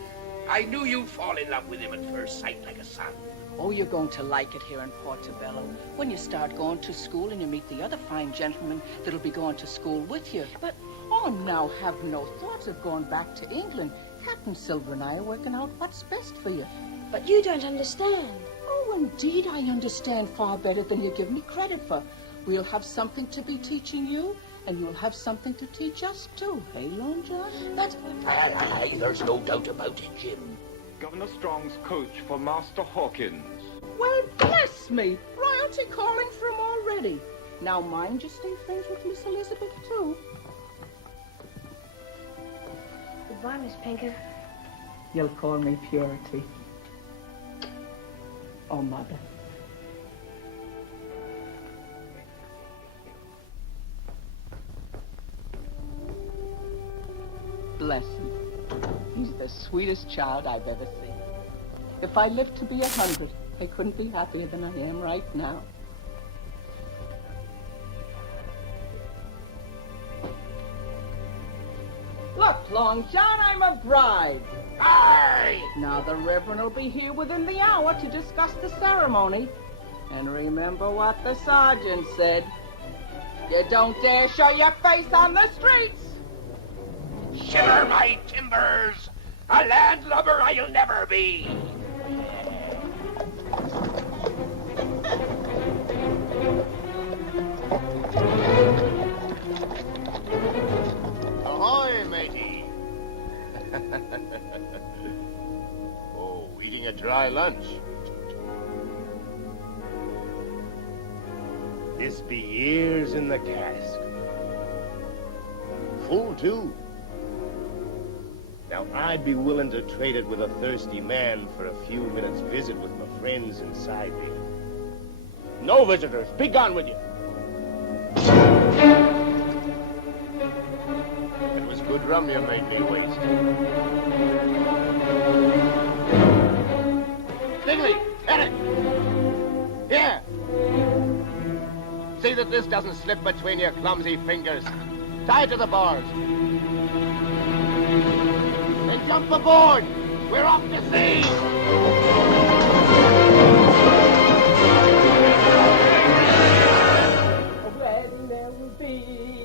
I knew you'd fall in love with him at first sight like a son. Oh, you're going to like it here in Portobello when you start going to school and you meet the other fine gentlemen that'll be going to school with you. But, oh, now have no thoughts of going back to England. Captain Silver and I are working out what's best for you. But you don't understand. Oh, indeed, I understand far better than you give me credit for. We'll have something to be teaching you, and you'll have something to teach us, too. Hey, Long John? But... Aye, there's no doubt about it, Jim. Governor Strong's coach for Master Hawkins. Well, bless me. Royalty calling for him already. Now, mind you stay friends with Miss Elizabeth, too. Goodbye, Miss Pinker. You'll call me Purity. Oh, Mother. Bless him. He's the sweetest child I've ever seen. If I lived to be 100, I couldn't be happier than I am right now. Look, Long John, I'm a bride. Aye! Now the Reverend will be here within the hour to discuss the ceremony. And remember what the sergeant said. You don't dare show your face on the streets. Shiver my timbers! A landlubber I'll never be! Ahoy, matey! Oh, eating a dry lunch. This be years in the cask. Full, too. Now, I'd be willing to trade it with a thirsty man for a few minutes' visit with my friends inside me. No visitors. Be gone with you. It was rum you made me waste. Stigley, Eric! Here! See that this doesn't slip between your clumsy fingers. Tie it to the bars. Then jump aboard! We're off to sea!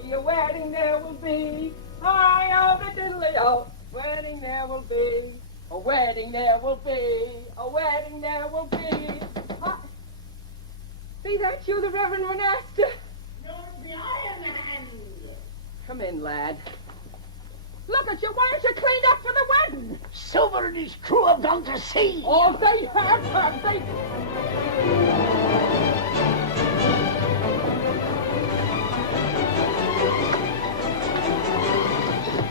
A wedding there will be, high over diddly-o. Wedding there will be, a wedding there will be, a wedding there will be. See, that's you, the Reverend Monasta. You're the Iron Man. Come in, lad. Look at you, why aren't you cleaned up for the wedding? Silver and his crew have gone to sea. Oh, they have they...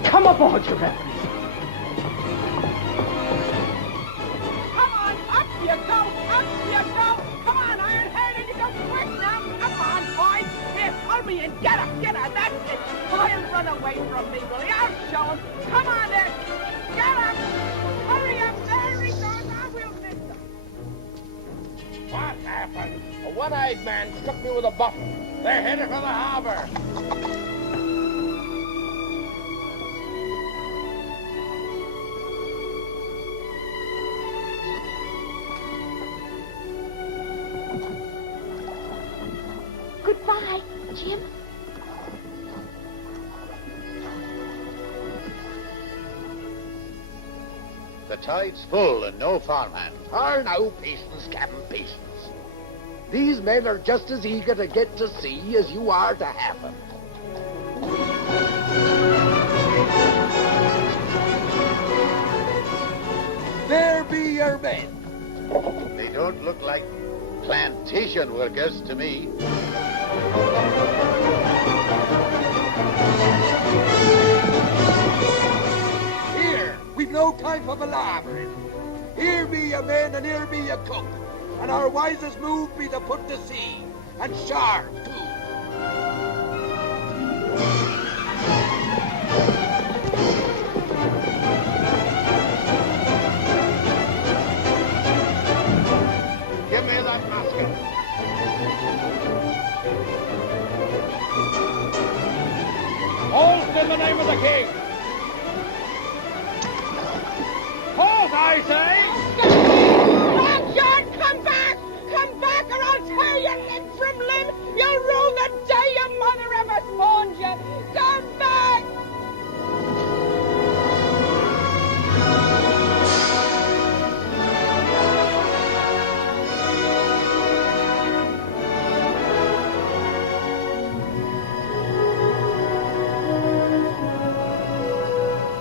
Come aboard, you reverends. Come on, up you go, up you go. Come on, Iron-Headed, you go quick now. Come on, boys. Here, pull me in. Get up, that's it. I'll run away from me, will you? I'll show him. Come on there. Get up. Hurry up, there he goes. I will miss him. What happened? A one-eyed man struck me with a buff. They're headed for the harbor. Goodbye, Jim. The tide's full and no farmhand. Now, patience, Captain, patience. These men are just as eager to get to sea as you are to have them. There be your men. They don't look like plantation workers to me. Here, we've no time for palavering. Here be your men and here be your cook. And our wisest move be to put to sea. And sharp, too. Give me that musket. Halt in the name of the king! Halt, I say! Oh, John, come back! Come back or I'll tear you limb from limb! You'll rue the day your mother ever spawned you! Come back!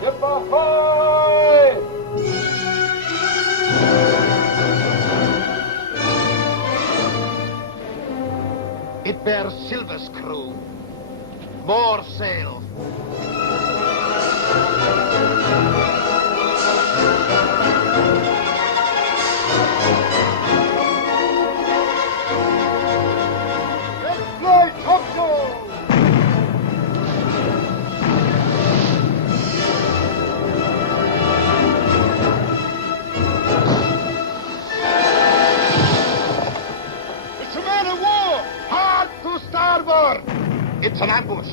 Ship ahoy! It bears Silver's crew. More sail. Let's fly topsail! It's a man of war! Hard to starboard! It's an ambush.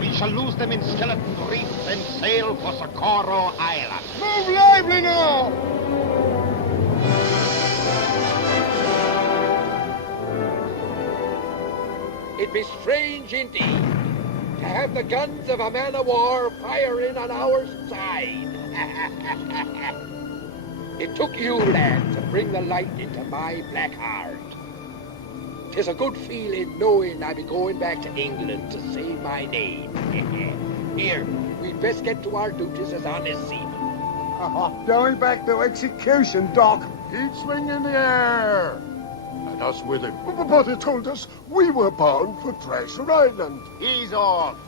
We shall lose them in Skeleton Reef and sail for Socorro Island. Move lively now! It be strange indeed to have the guns of a man of war firing on our side. It took you, lad, to bring the light into my black heart. 'Tis a good feeling knowing I be going back to England to save my name. Here, we'd best get to our duties as honest seamen. Going back to execution, Doc. He'd swing in the air. And us with him. But he told us we were bound for Treasure Island. He's off.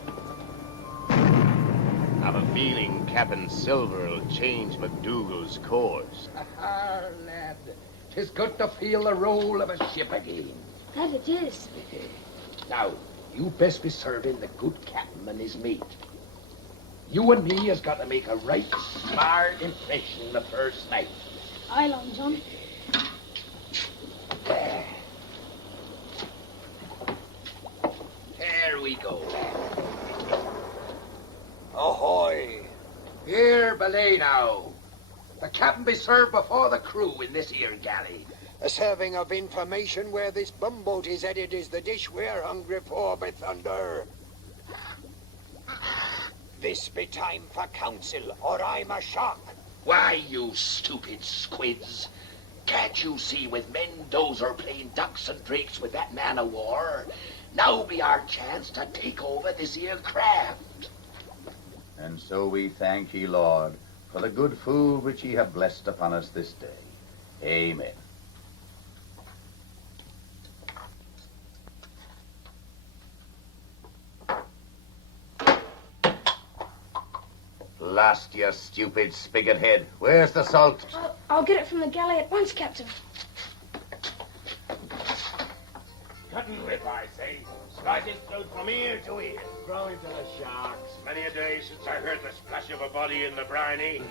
I've a feeling Captain Silver will change MacDougal's course. Ah, lad, 'tis good to feel the roll of a ship again. That it is. Now, you best be serving the good captain and his mate. You and me has got to make a right smart impression the first night. Aye, Long John. There we go. Ahoy! Here, belay now. The captain be served before the crew in this here galley. A serving of information where this bumboat is headed is the dish we're hungry for, by thunder. This be time for council, or I'm a shock. Why, you stupid squids? Can't you see with Mendoza playing ducks and drakes with that man of war? Now be our chance to take over this here craft. And so we thank ye, Lord, for the good food which ye have blessed upon us this day. Amen. Blast you stupid spigot head. Where's the salt? I'll get it from the galley at once, Captain. Cutting whip, I say. Slice his throat from ear to ear. Throw him to the sharks. Many a day since I heard the splash of a body in the briny.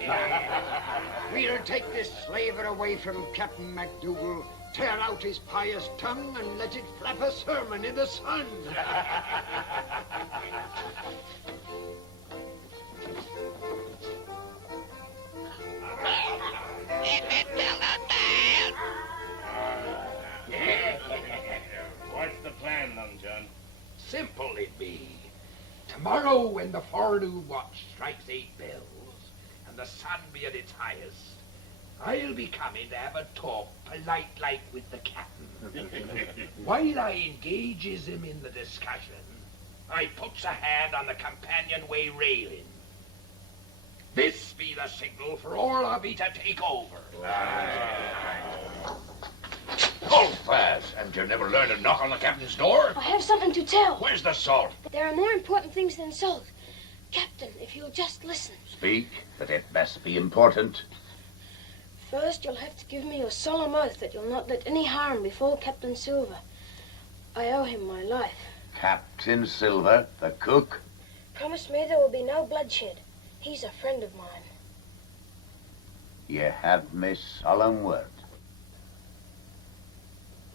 We'll take this slaver away from Captain MacDougall, tear out his pious tongue, and let it flap a sermon in the sun. What's the plan, Long John? Simple it be. Tomorrow when the forenoon watch strikes 8 bells, and the sun be at its highest, I'll be coming to have a talk polite like with the captain. While I engages him in the discussion, I puts a hand on the companionway railing. This be the signal for all of ye to take over. Hold fast, and you never learn to knock on the captain's door? I have something to tell. Where's the salt? There are more important things than salt. Captain, if you'll just listen. Speak, but it must be important. First, you'll have to give me your solemn oath that you'll not let any harm befall Captain Silver. I owe him my life. Captain Silver, the cook? Promise me there will be no bloodshed. He's a friend of mine. Ye have me solemn word.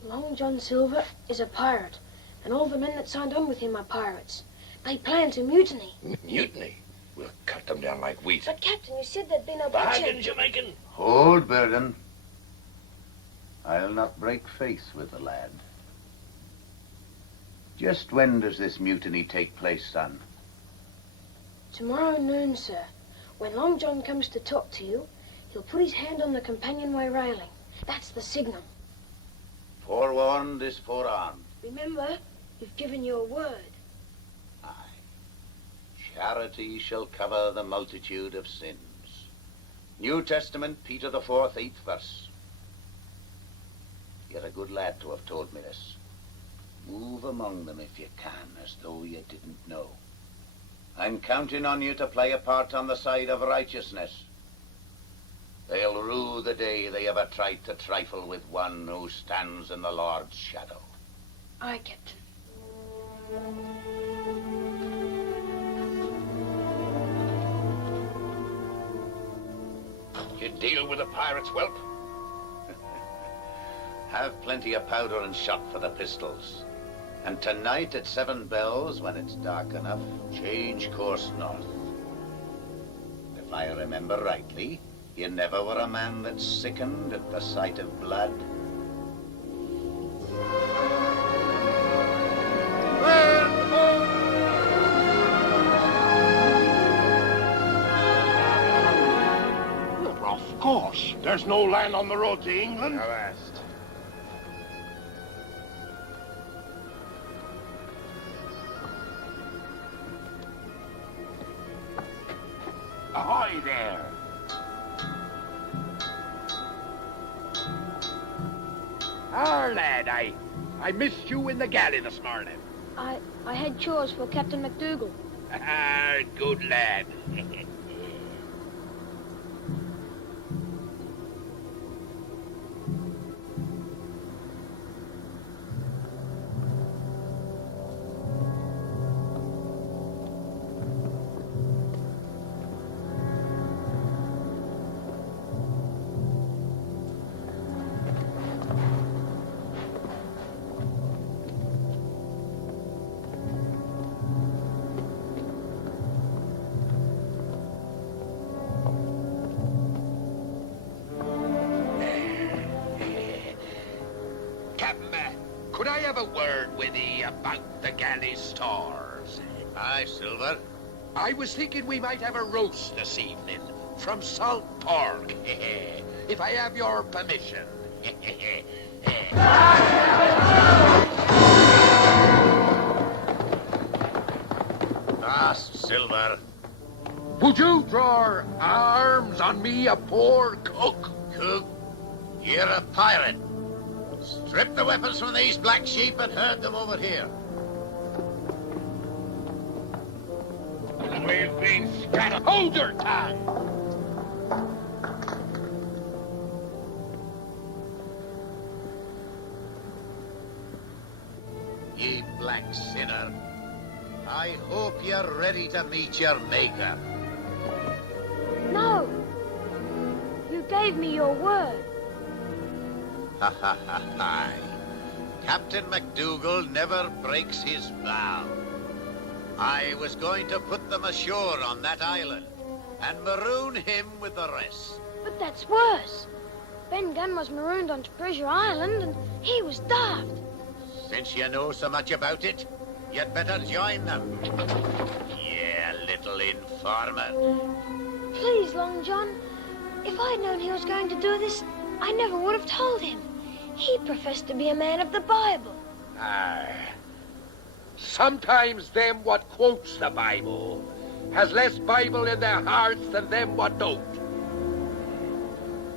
Long John Silver is a pirate, and all the men that signed on with him are pirates. They plan to mutiny. Mutiny? We'll cut them down like wheat. But, Captain, you said there'd be no Bargain, bloodshed. Jamaican. Hold, Burden. I'll not break faith with the lad. Just when does this mutiny take place, son? Tomorrow noon, sir. When Long John comes to talk to you, he'll put his hand on the companionway railing. That's the signal. Forewarned is forearmed. Remember, you've given your word. Charity shall cover the multitude of sins. New Testament, Peter the 4th, 8th verse. You're a good lad to have told me this. Move among them if you can, as though you didn't know. I'm counting on you to play a part on the side of righteousness. They'll rue the day they ever tried to trifle with one who stands in the Lord's shadow. Aye, Captain. You deal with the pirates, whelp? Have plenty of powder and shot for the pistols. And tonight at 7 bells, when it's dark enough, change course north. If I remember rightly, you never were a man that sickened at the sight of blood. Of course. There's no land on the road to England. Avast. Ahoy there. Ah, lad, I missed you in the galley this morning. I had chores for Captain MacDougall. Ah, good lad. Could I have a word with ye about the galley stores? Aye, Silver. I was thinking we might have a roast this evening from salt pork, if I have your permission. Fast, Silver. Would you draw arms on me, a poor cook? Cook, you're a pirate. Strip the weapons from these black sheep and herd them over here. We've been scattered. Hold your tongue! Ye black sinner, I hope you're ready to meet your maker. No! You gave me your word. Ha ha ha ha. Captain MacDougall never breaks his vow. I was going to put them ashore on that island and maroon him with the rest. But that's worse. Ben Gunn was marooned on Treasure Island and he was starved. Since you know so much about it, you'd better join them. Yeah, little informer. Please, Long John. If I'd known he was going to do this, I never would have told him. He professed to be a man of the Bible. Aye. Sometimes them what quotes the Bible has less Bible in their hearts than them what don't.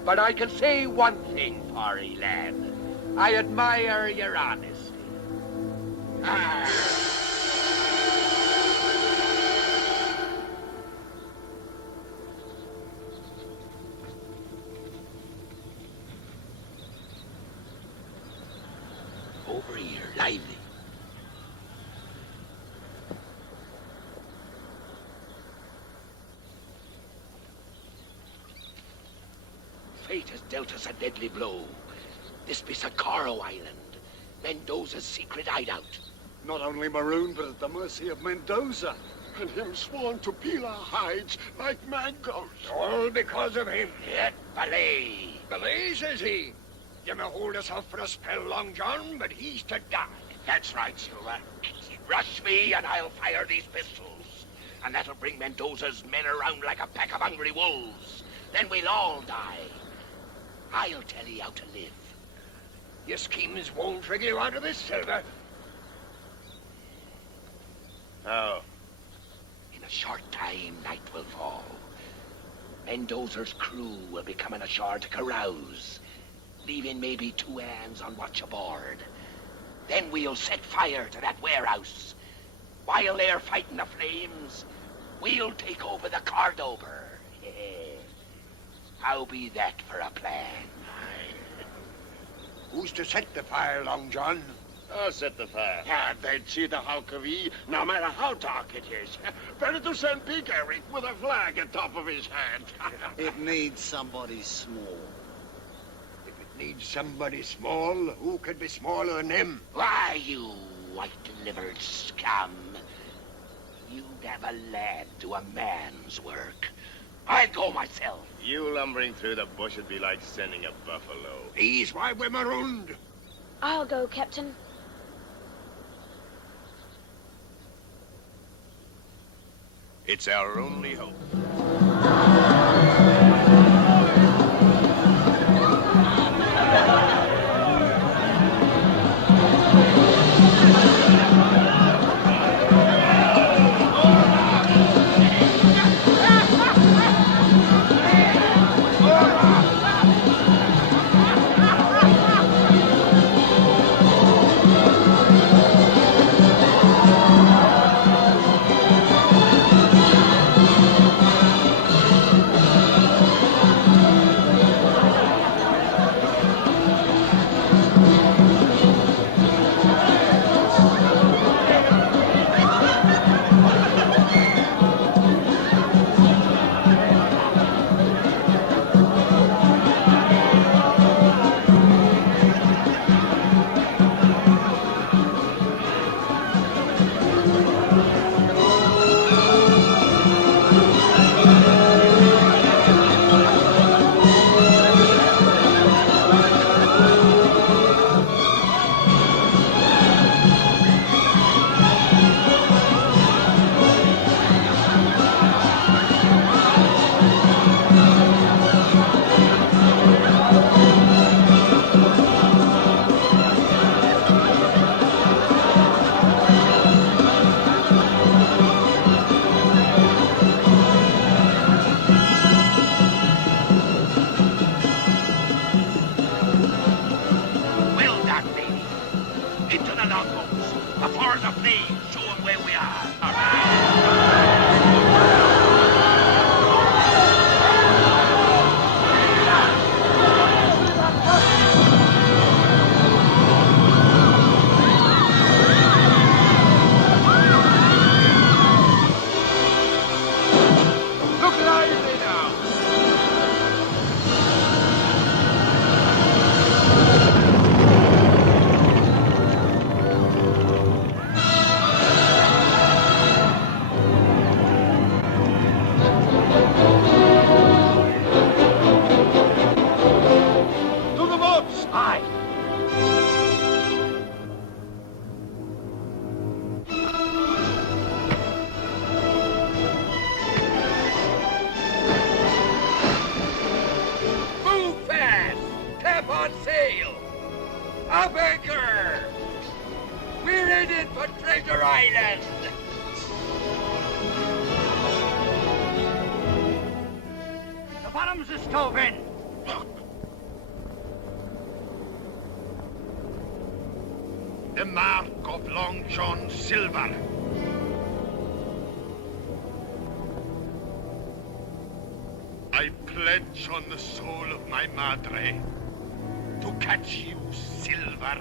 But I can say one thing for ye, lad. I admire your honesty. Aye. Over here, lively. Fate has dealt us a deadly blow. This be Socorro Island, Mendoza's secret hideout. Not only marooned, but at the mercy of Mendoza. And him sworn to peel our hides like mangoes. All because of him. Yet belay. Belay, says he. You may hold us off for a spell, Long John, but he's to die. That's right, Silver. Rush me and I'll fire these pistols. And that'll bring Mendoza's men around like a pack of hungry wolves. Then we'll all die. I'll tell you how to live. Your schemes won't trigger you out of this, Silver. How? In a short time, night will fall. Mendoza's crew will be coming ashore to carouse, leaving maybe 2 hands on watch aboard. Then we'll set fire to that warehouse. While they're fighting the flames, we'll take over the Cordover. How be that for a plan? Who's to set the fire, Long John? I'll set the fire. Ah, then see the hulk of ye, no matter how dark it is. Better to send Big Eric with a flag atop of his hand. It needs somebody small. If it needs somebody small, who could be smaller than him? Why, you white-livered scum. You'd have a lad do a man's work. I'll go myself. You lumbering through the bush would be like sending a buffalo. He's why we're marooned. I'll go, Captain. It's our only hope. To the boats! Aye. Move fast! Tap on sail! Up anchor! We're headed for Treasure Island! The bottoms are stove in. The mark of Long John Silver. I pledge on the soul of my madre to catch you, Silver.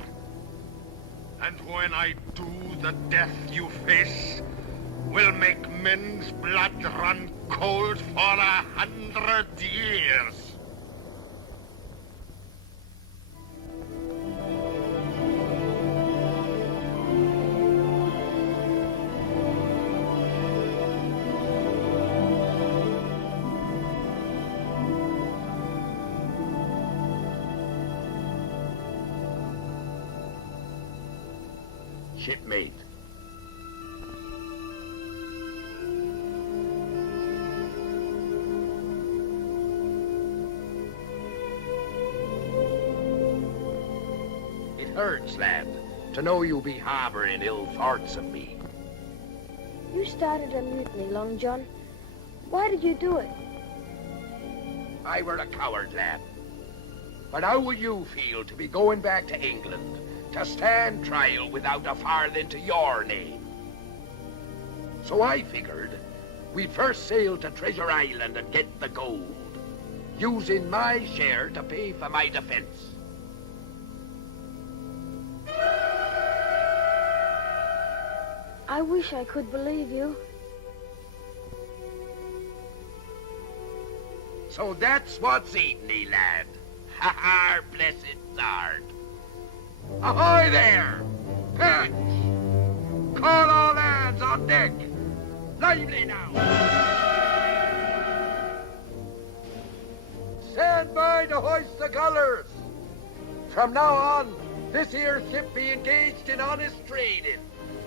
And when I do, the death you face will make men's blood run cold for 100 years. Shipmate. It hurts, lad, to know you be harboring ill thoughts of me. You started a mutiny, Long John. Why did you do it? I were a coward, lad. But how will you feel to be going back to England to stand trial without a farthing to your name? So I figured we'd first sail to Treasure Island and get the gold, using my share to pay for my defense. I wish I could believe you. So that's what's eating thee, lad. Ha ha, blessed Zard. Ahoy there! Catch! Call all hands on deck! Lively now! Stand by to hoist the colors! From now on, this here ship be engaged in honest trading,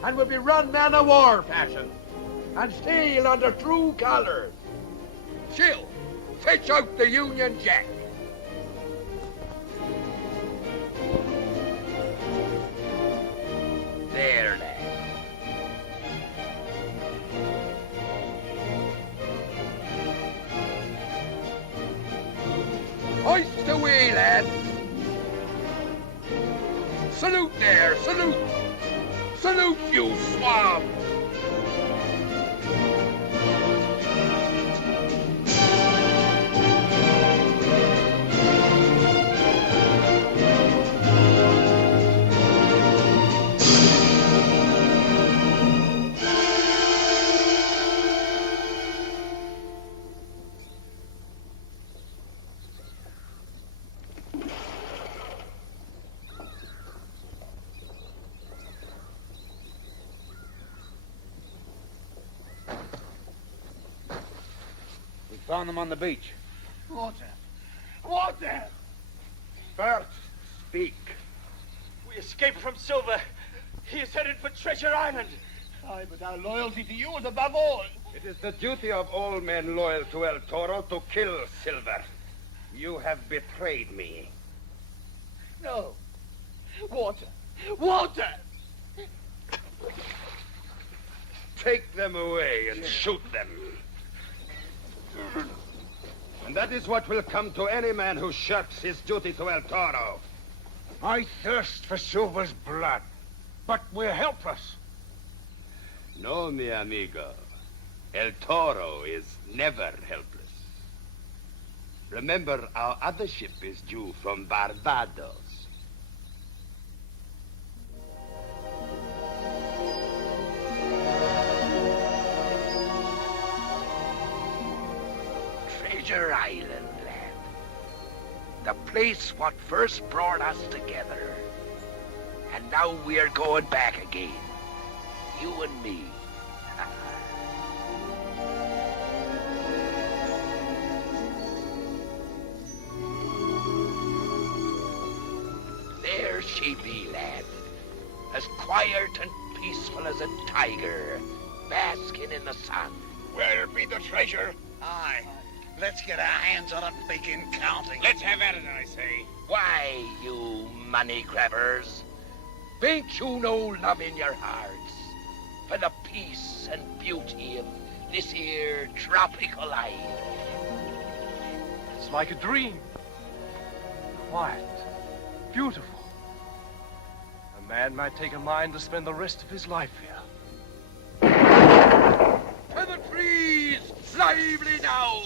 and will be run man-o'-war fashion, and sail under true colors. Chill, fetch out the Union Jack. There, lad. Hoist away, lad. Salute there, salute. Salute, you swab. Found them on the beach. Water! Water! First, speak. We escaped from Silver. He is headed for Treasure Island. Aye, but our loyalty to you is above all. It is the duty of all men loyal to El Toro to kill Silver. You have betrayed me. No. Water! Water! Take them away and shoot them. And that is what will come to any man who shirks his duty to El Toro. I thirst for Silver's blood, but we're helpless. No, mi amigo. El Toro is never helpless. Remember, our other ship is due from Barbados. Treasure Island, lad. The place what first brought us together. And now we're going back again. You and me. she be, lad. As quiet and peaceful as a tiger, basking in the sun. Where be the treasure? Aye. Let's get our hands on it and begin counting. Let's have at it, I say. Why, you money grabbers? Ain't you no love in your hearts for the peace and beauty of this here tropical island? It's like a dream. Quiet. Beautiful. A man might take a mind to spend the rest of his life here. To the trees! Lively now!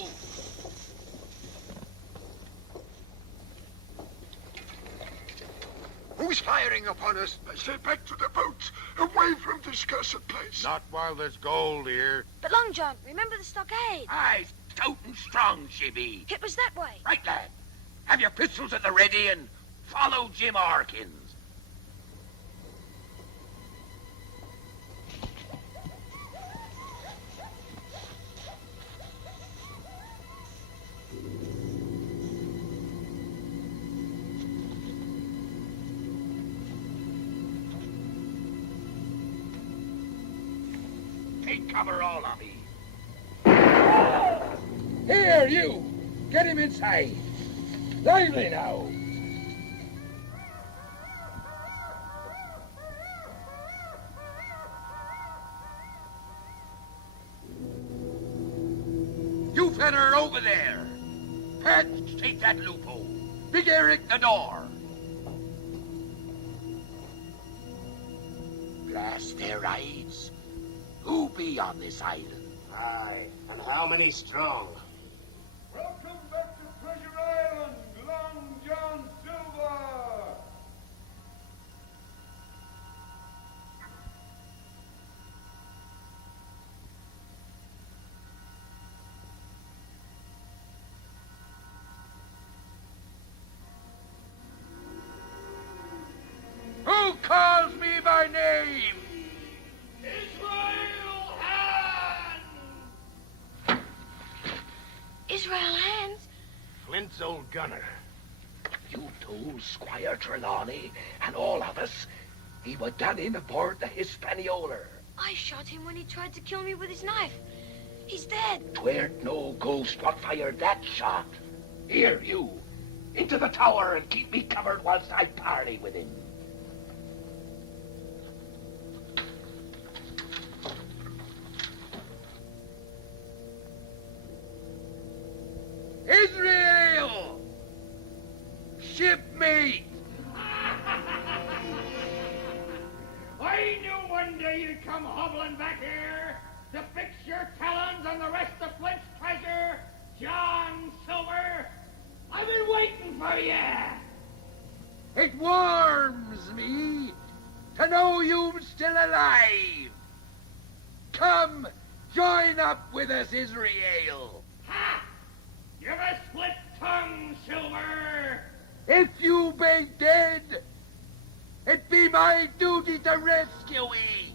Who's firing upon us? I say back to the boats, away from this cursed place. Not while there's gold here. But Long John, remember the stockade? Aye, stout and strong she be. It was that way. Right, lad. Have your pistols at the ready and follow Jim Harkins. Take cover, all of ye. Here, you! Get him inside. Lively now! You feller over there! Pat, take that loophole. Big Eric, the door. Blast their eyes. Who be on this island? Aye, and how many strong? Welcome back to Treasure Island, Long John Silver! Who calls me by name? Israel Hands? Flint's old gunner. You told Squire Trelawney and all of us he was done in aboard the Hispaniola. I shot him when he tried to kill me with his knife. He's dead. 'Tweren't no ghost what fired that shot. Here, you. Into the tower and keep me covered whilst I parley with him. Israel! Shipmate! I knew one day you'd come hobbling back here to fix your talons on the rest of Flint's treasure, John Silver. I've been waiting for you. It warms me to know you're still alive. Come, join up with us, Israel. Ha! You've a split tongue, Silver. If you be dead, it be my duty to rescue ye.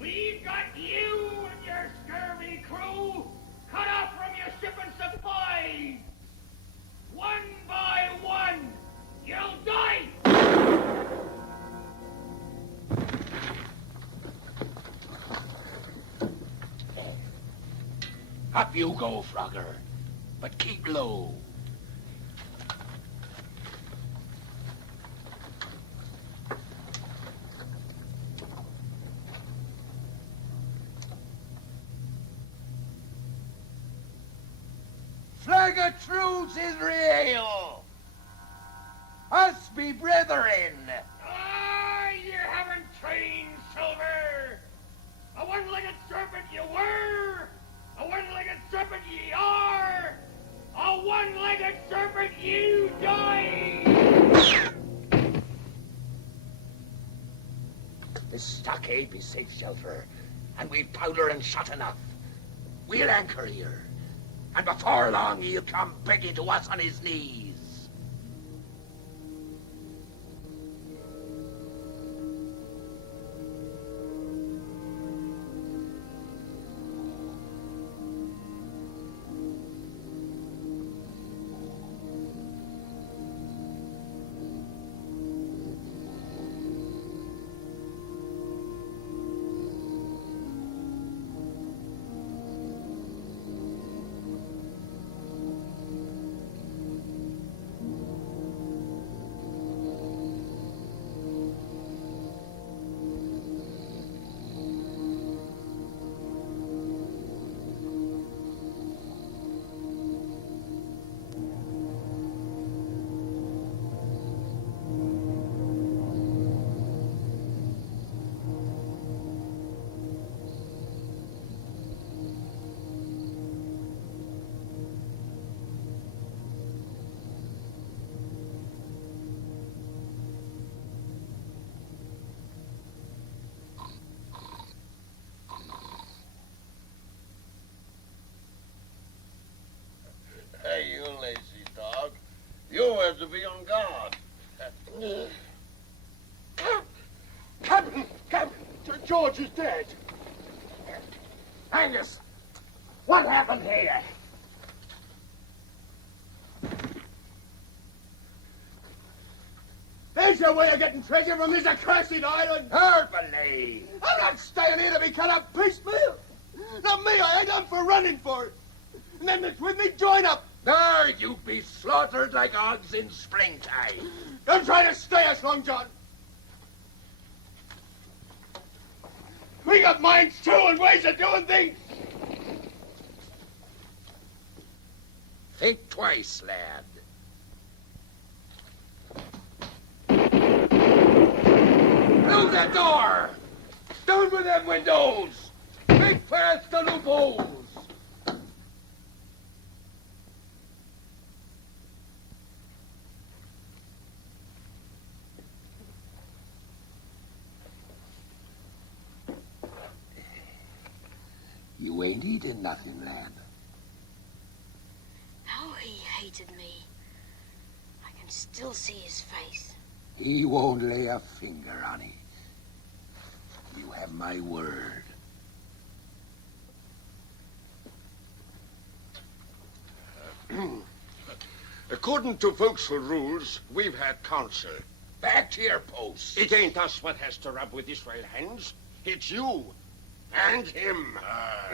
We've got you and your scurvy crew cut off from your shipping supplies. One by one, you'll die. Up you go, Frogger, but keep low. Flag of truce, Israel! Us be brethren! Ah, you haven't trained, Silver. A one-legged serpent you were. A one-legged serpent ye are. A one-legged serpent you die. This stockade be safe, Silver, and we've powder and shot enough. We'll anchor here, and before long he'll come begging to us on his knees. had to be on guard. Captain! George is dead. Angus, what happened here? There's your way of getting treasure from this accursed island. Herbalay. I'm not staying here to be cut up piecemeal. Not me, I ain't up for running for it. And them that's with me, join up. There, you be slaughtered like hogs in springtime. Don't try to stay us, Long John. We got minds too and ways of doing things. Think twice, lad. Through the door! Down with them windows! Make fast the loopholes! You ain't eating nothing, lad. How he hated me. I can still see his face. He won't lay a finger on it. You have my word. According to Vauxhall rules, we've had counsel. Back to your post. It ain't us what has to rub with Israel hands. It's you. And him.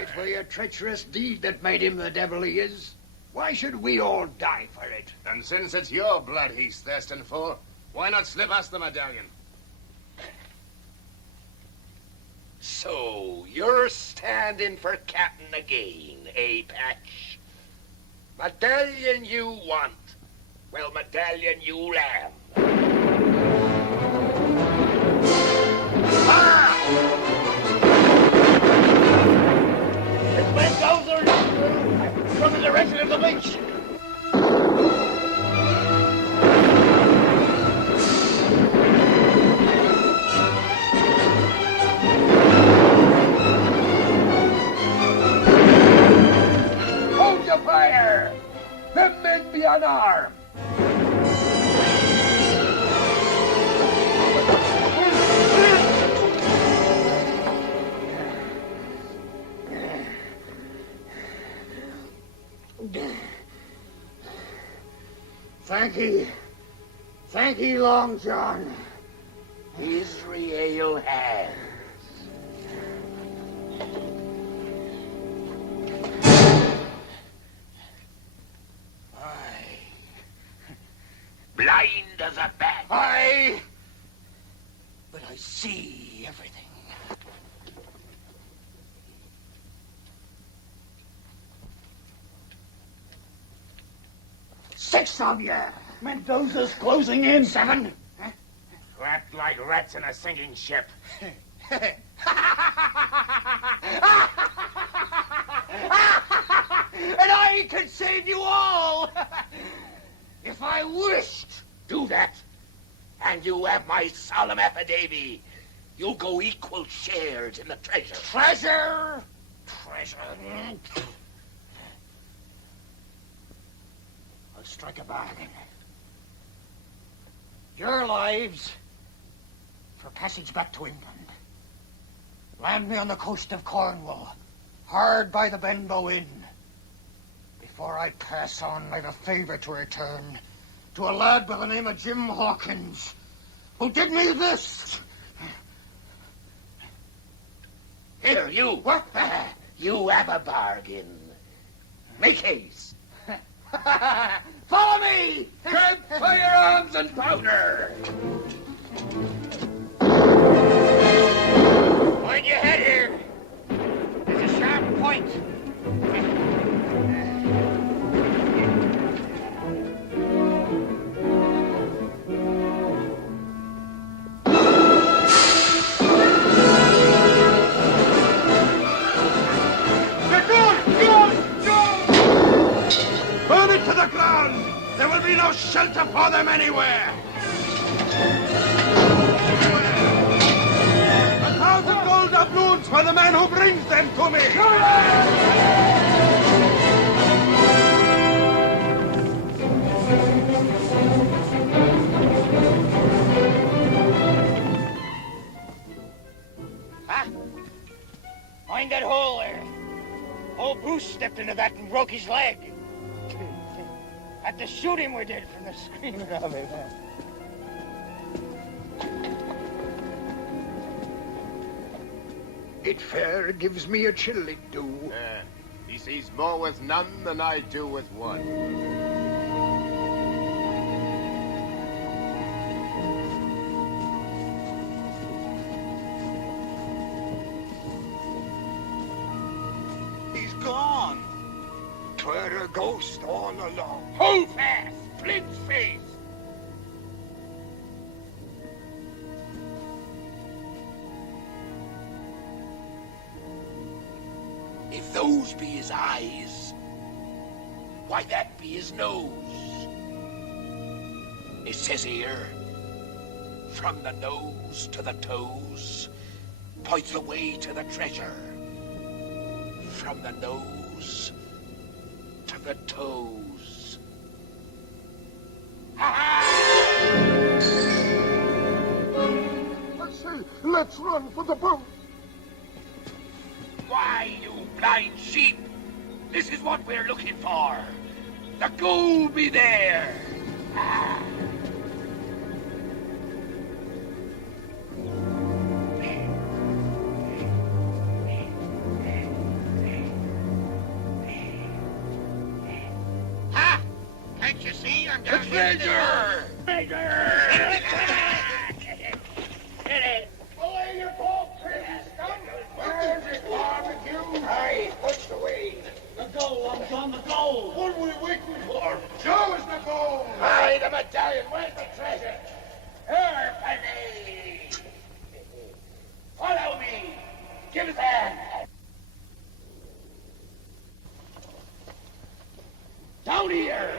It were your treacherous deed that made him the devil he is. Why should we all die for it? And since it's your blood he's thirsting for, why not slip us the medallion? So, you're standing for captain again, eh, Patch? Medallion you want. Well, medallion you'll have. This man goes from the direction of the beach. Hold your fire! Them men be unarmed! Thank ye, Long John. Israel has. Blind as a bat. But I see everything. Six of you. Mendoza's closing in. 7. Trapped like rats in a sinking ship. And I could save you all. If I wished. Do that, and you have my solemn affidavit. You'll go equal shares in the treasure. Treasure. I'll strike a bargain. Your lives for passage back to England. Land me on the coast of Cornwall, hard by the Benbow Inn. Before I pass on, I've a favour to return to a lad by the name of Jim Hawkins, who did me this. Here, you. What? You have a bargain. Make haste. Follow me! Grab firearms and powder. Point your head here. There's a sharp point. Burn it to the ground! There will be no shelter for them anywhere! 1,000 gold doubloons for the man who brings them to me! Had to shoot him, we did, from the screaming of him. It fair gives me a chill, it do. He sees more with none than I do with one. He's gone. 'Twere a ghost all along. Hold fast, Flint's face. If those be his eyes, why that be his nose. It says here, from the nose to the toes, points the way to the treasure. From the nose to the toes. I say, let's run for the boat. Why, you blind sheep? This is what we're looking for. The gold be there. Ha! Can't you see I'm down here? Treasure! Belay your boat, where's this barbecue? Aye, push away. The gold, Long John, the gold. What are we waiting for? Show us the gold. Aye, the medallion. Where's the treasure? Here, Penny. Follow me. Give us a hand. Down here.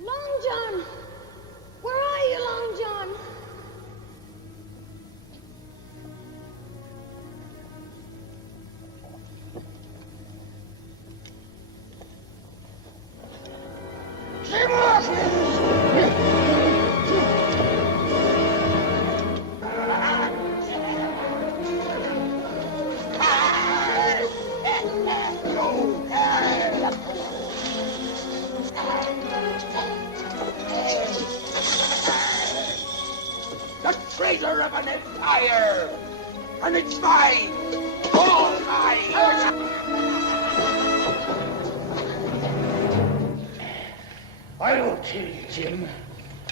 Long John! Where are you, Long John? The treasure of an empire! And it's mine! All mine! I won't kill you, Jim.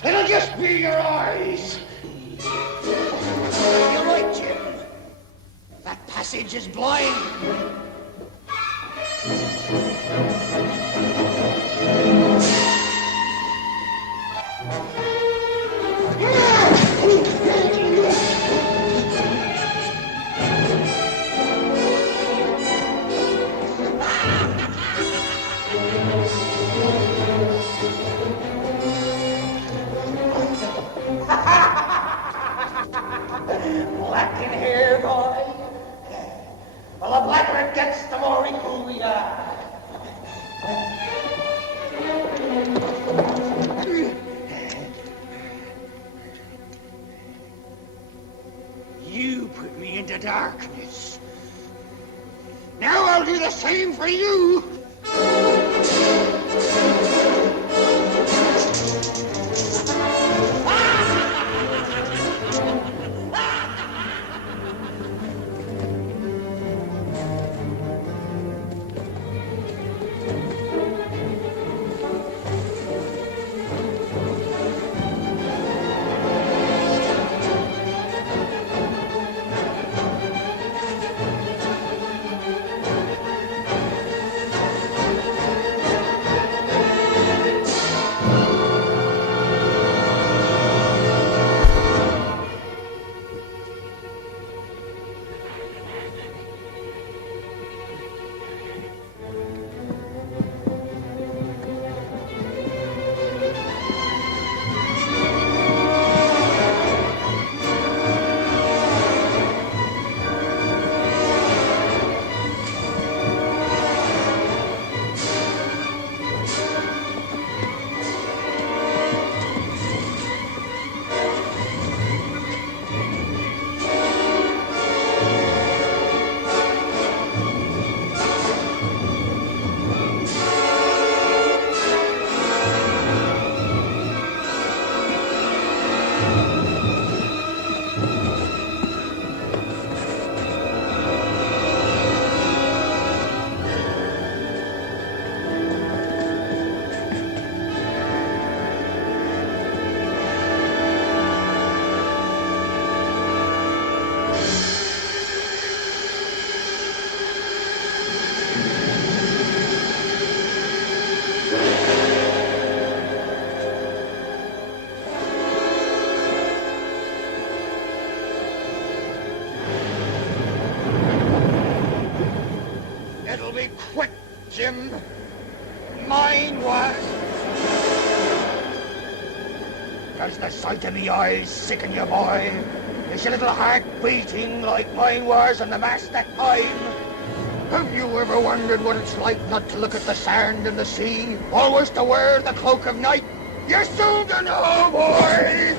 It'll just be your eyes. You're right, Jim. That passage is blind. Black in hair, boy. Well, the blacker it gets, the more equal we are. You put me into darkness. Now I'll do the same for you. Jim. Mine was. Does the sight of me eyes sicken you, boy? Is your little heart beating like mine was on the mast that time? Have you ever wondered what it's like not to look at the sand and the sea, always to wear the cloak of night? You're soon to know, boys!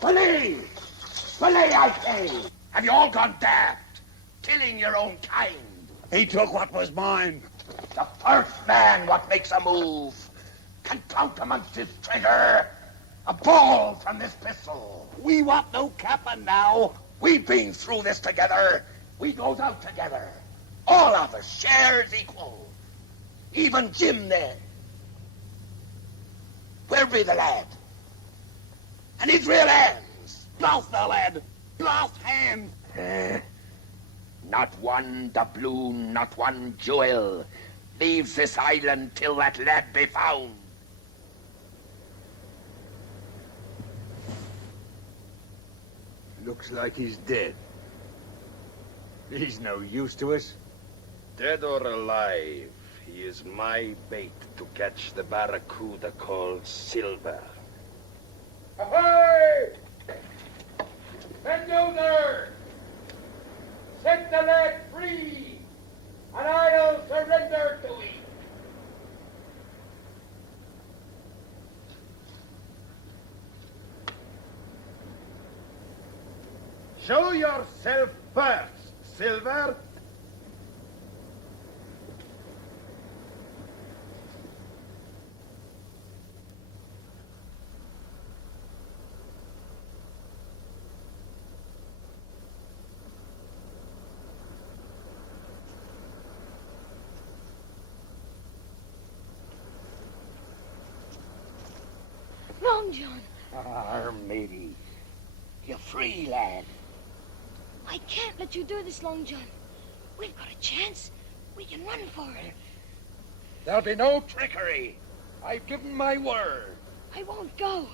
Belay! Belay, I say! Have you all gone daft? Killing your own kind? He took what was mine. The first man what makes a move can count amongst his trigger a ball from this pistol. We want no cap'n now. We've been through this together. We goes out together. All of us shares equal. Even Jim there. Where be the lad? And his real hands. Blast the lad. Blast hands. Not one doubloon, not one jewel leaves this island till that lad be found. Looks like he's dead. He's no use to us. Dead or alive, he is my bait to catch the barracuda called Silver. Ahoy! Mendoza! Set the lad free, and I'll surrender to him. Show yourself first, Silver. Long John. matey. You're free, lad. I can't let you do this, Long John. We've got a chance. We can run for it. There'll be no trickery. I've given my word. I won't go.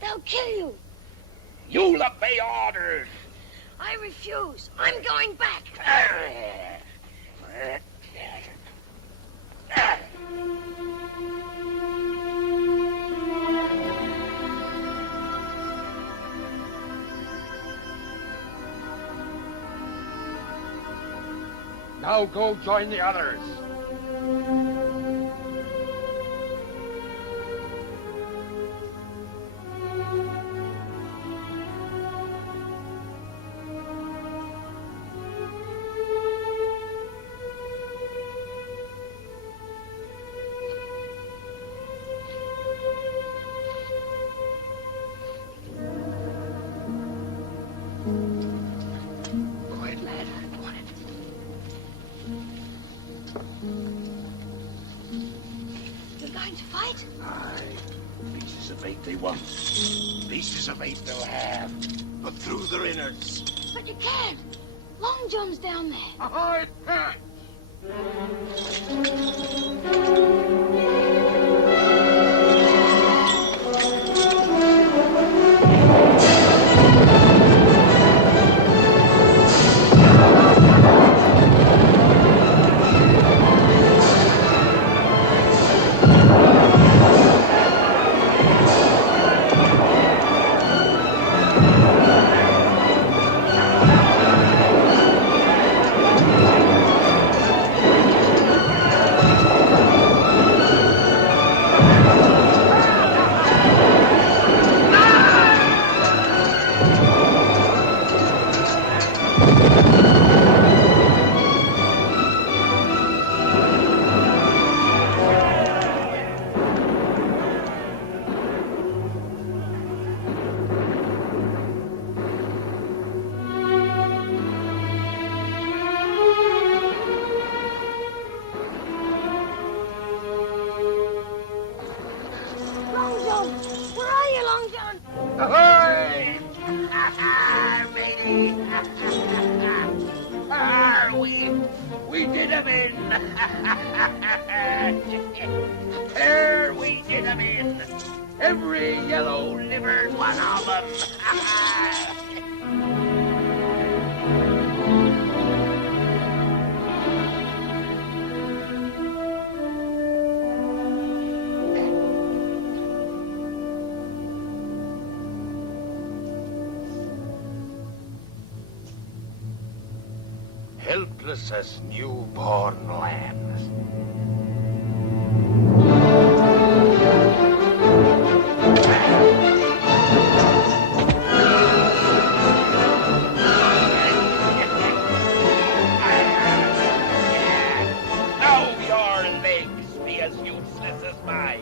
They'll kill you. You'll obey orders. I refuse. I'm going back. Now go join the others. Quiet, lad. Quiet. You're going to fight? Aye. Pieces of meat they want. Pieces of meat they'll have. But through their innards. But you can't. Long John's down there. Ahoy, Pat! Long John! Where are you, Long John? Ahoy! Matey! We did 'em in! There we did 'em in! Every yellow-livered one of 'em! Helpless as newborn lambs. Now your legs be as useless as mine.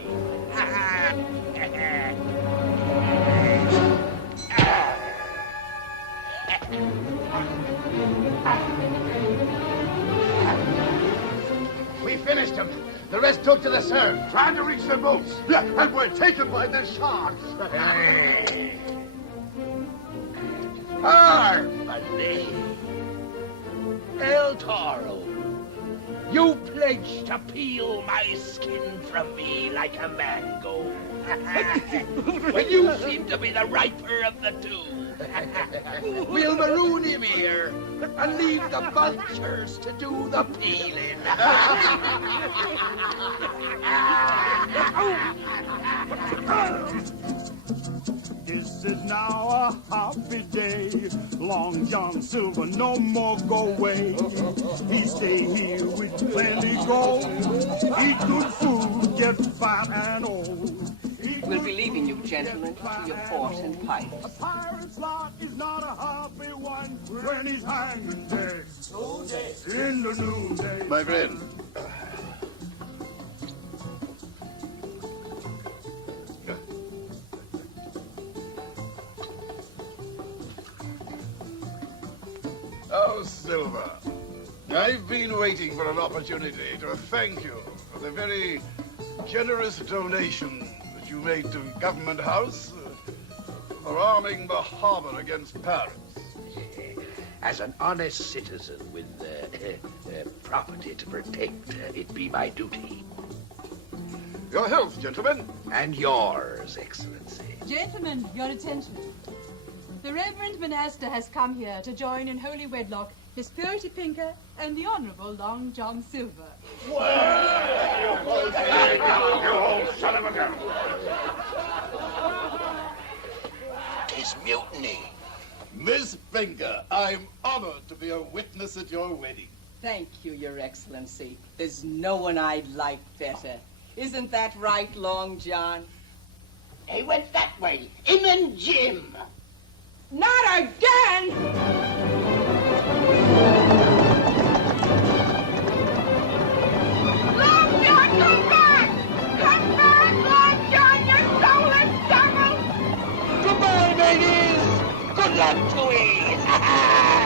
We finished them. The rest took to the surf, trying to reach their boats. Yeah, and were taken by the sharks. Harmony. El Toro, you pledged to peel my skin from me like a mango. But you seem to be the riper of the two. We'll maroon him here and leave the vultures to do the peeling. This is now a happy day. Long John Silver no more go away. He stay here with plenty gold. Eat good food, get fat and old. We'll be leaving you, gentlemen, to your port and pipes. A pirate's lot is not a happy one when he's hanging dead in the noonday. My friend. Oh, Silver. I've been waiting for an opportunity to thank you for the very generous donation that you made to Government House for arming the harbor against pirates. As an honest citizen with property to protect, it be my duty. Your health, gentlemen. And yours, Excellency. Gentlemen, your attention. The Reverend Monaster has come here to join in holy wedlock His Purity Pinker and the Honourable Long John Silver. You old son of a gun! 'Tis mutiny. Miss Finger, I'm honored to be a witness at your wedding. Thank you, Your Excellency. There's no one I'd like better. Isn't that right, Long John? He went that way. Him and Jim. Not again! Long John, come back! Come back, Long John, you soulless devil! Goodbye, ladies. Good luck to ye.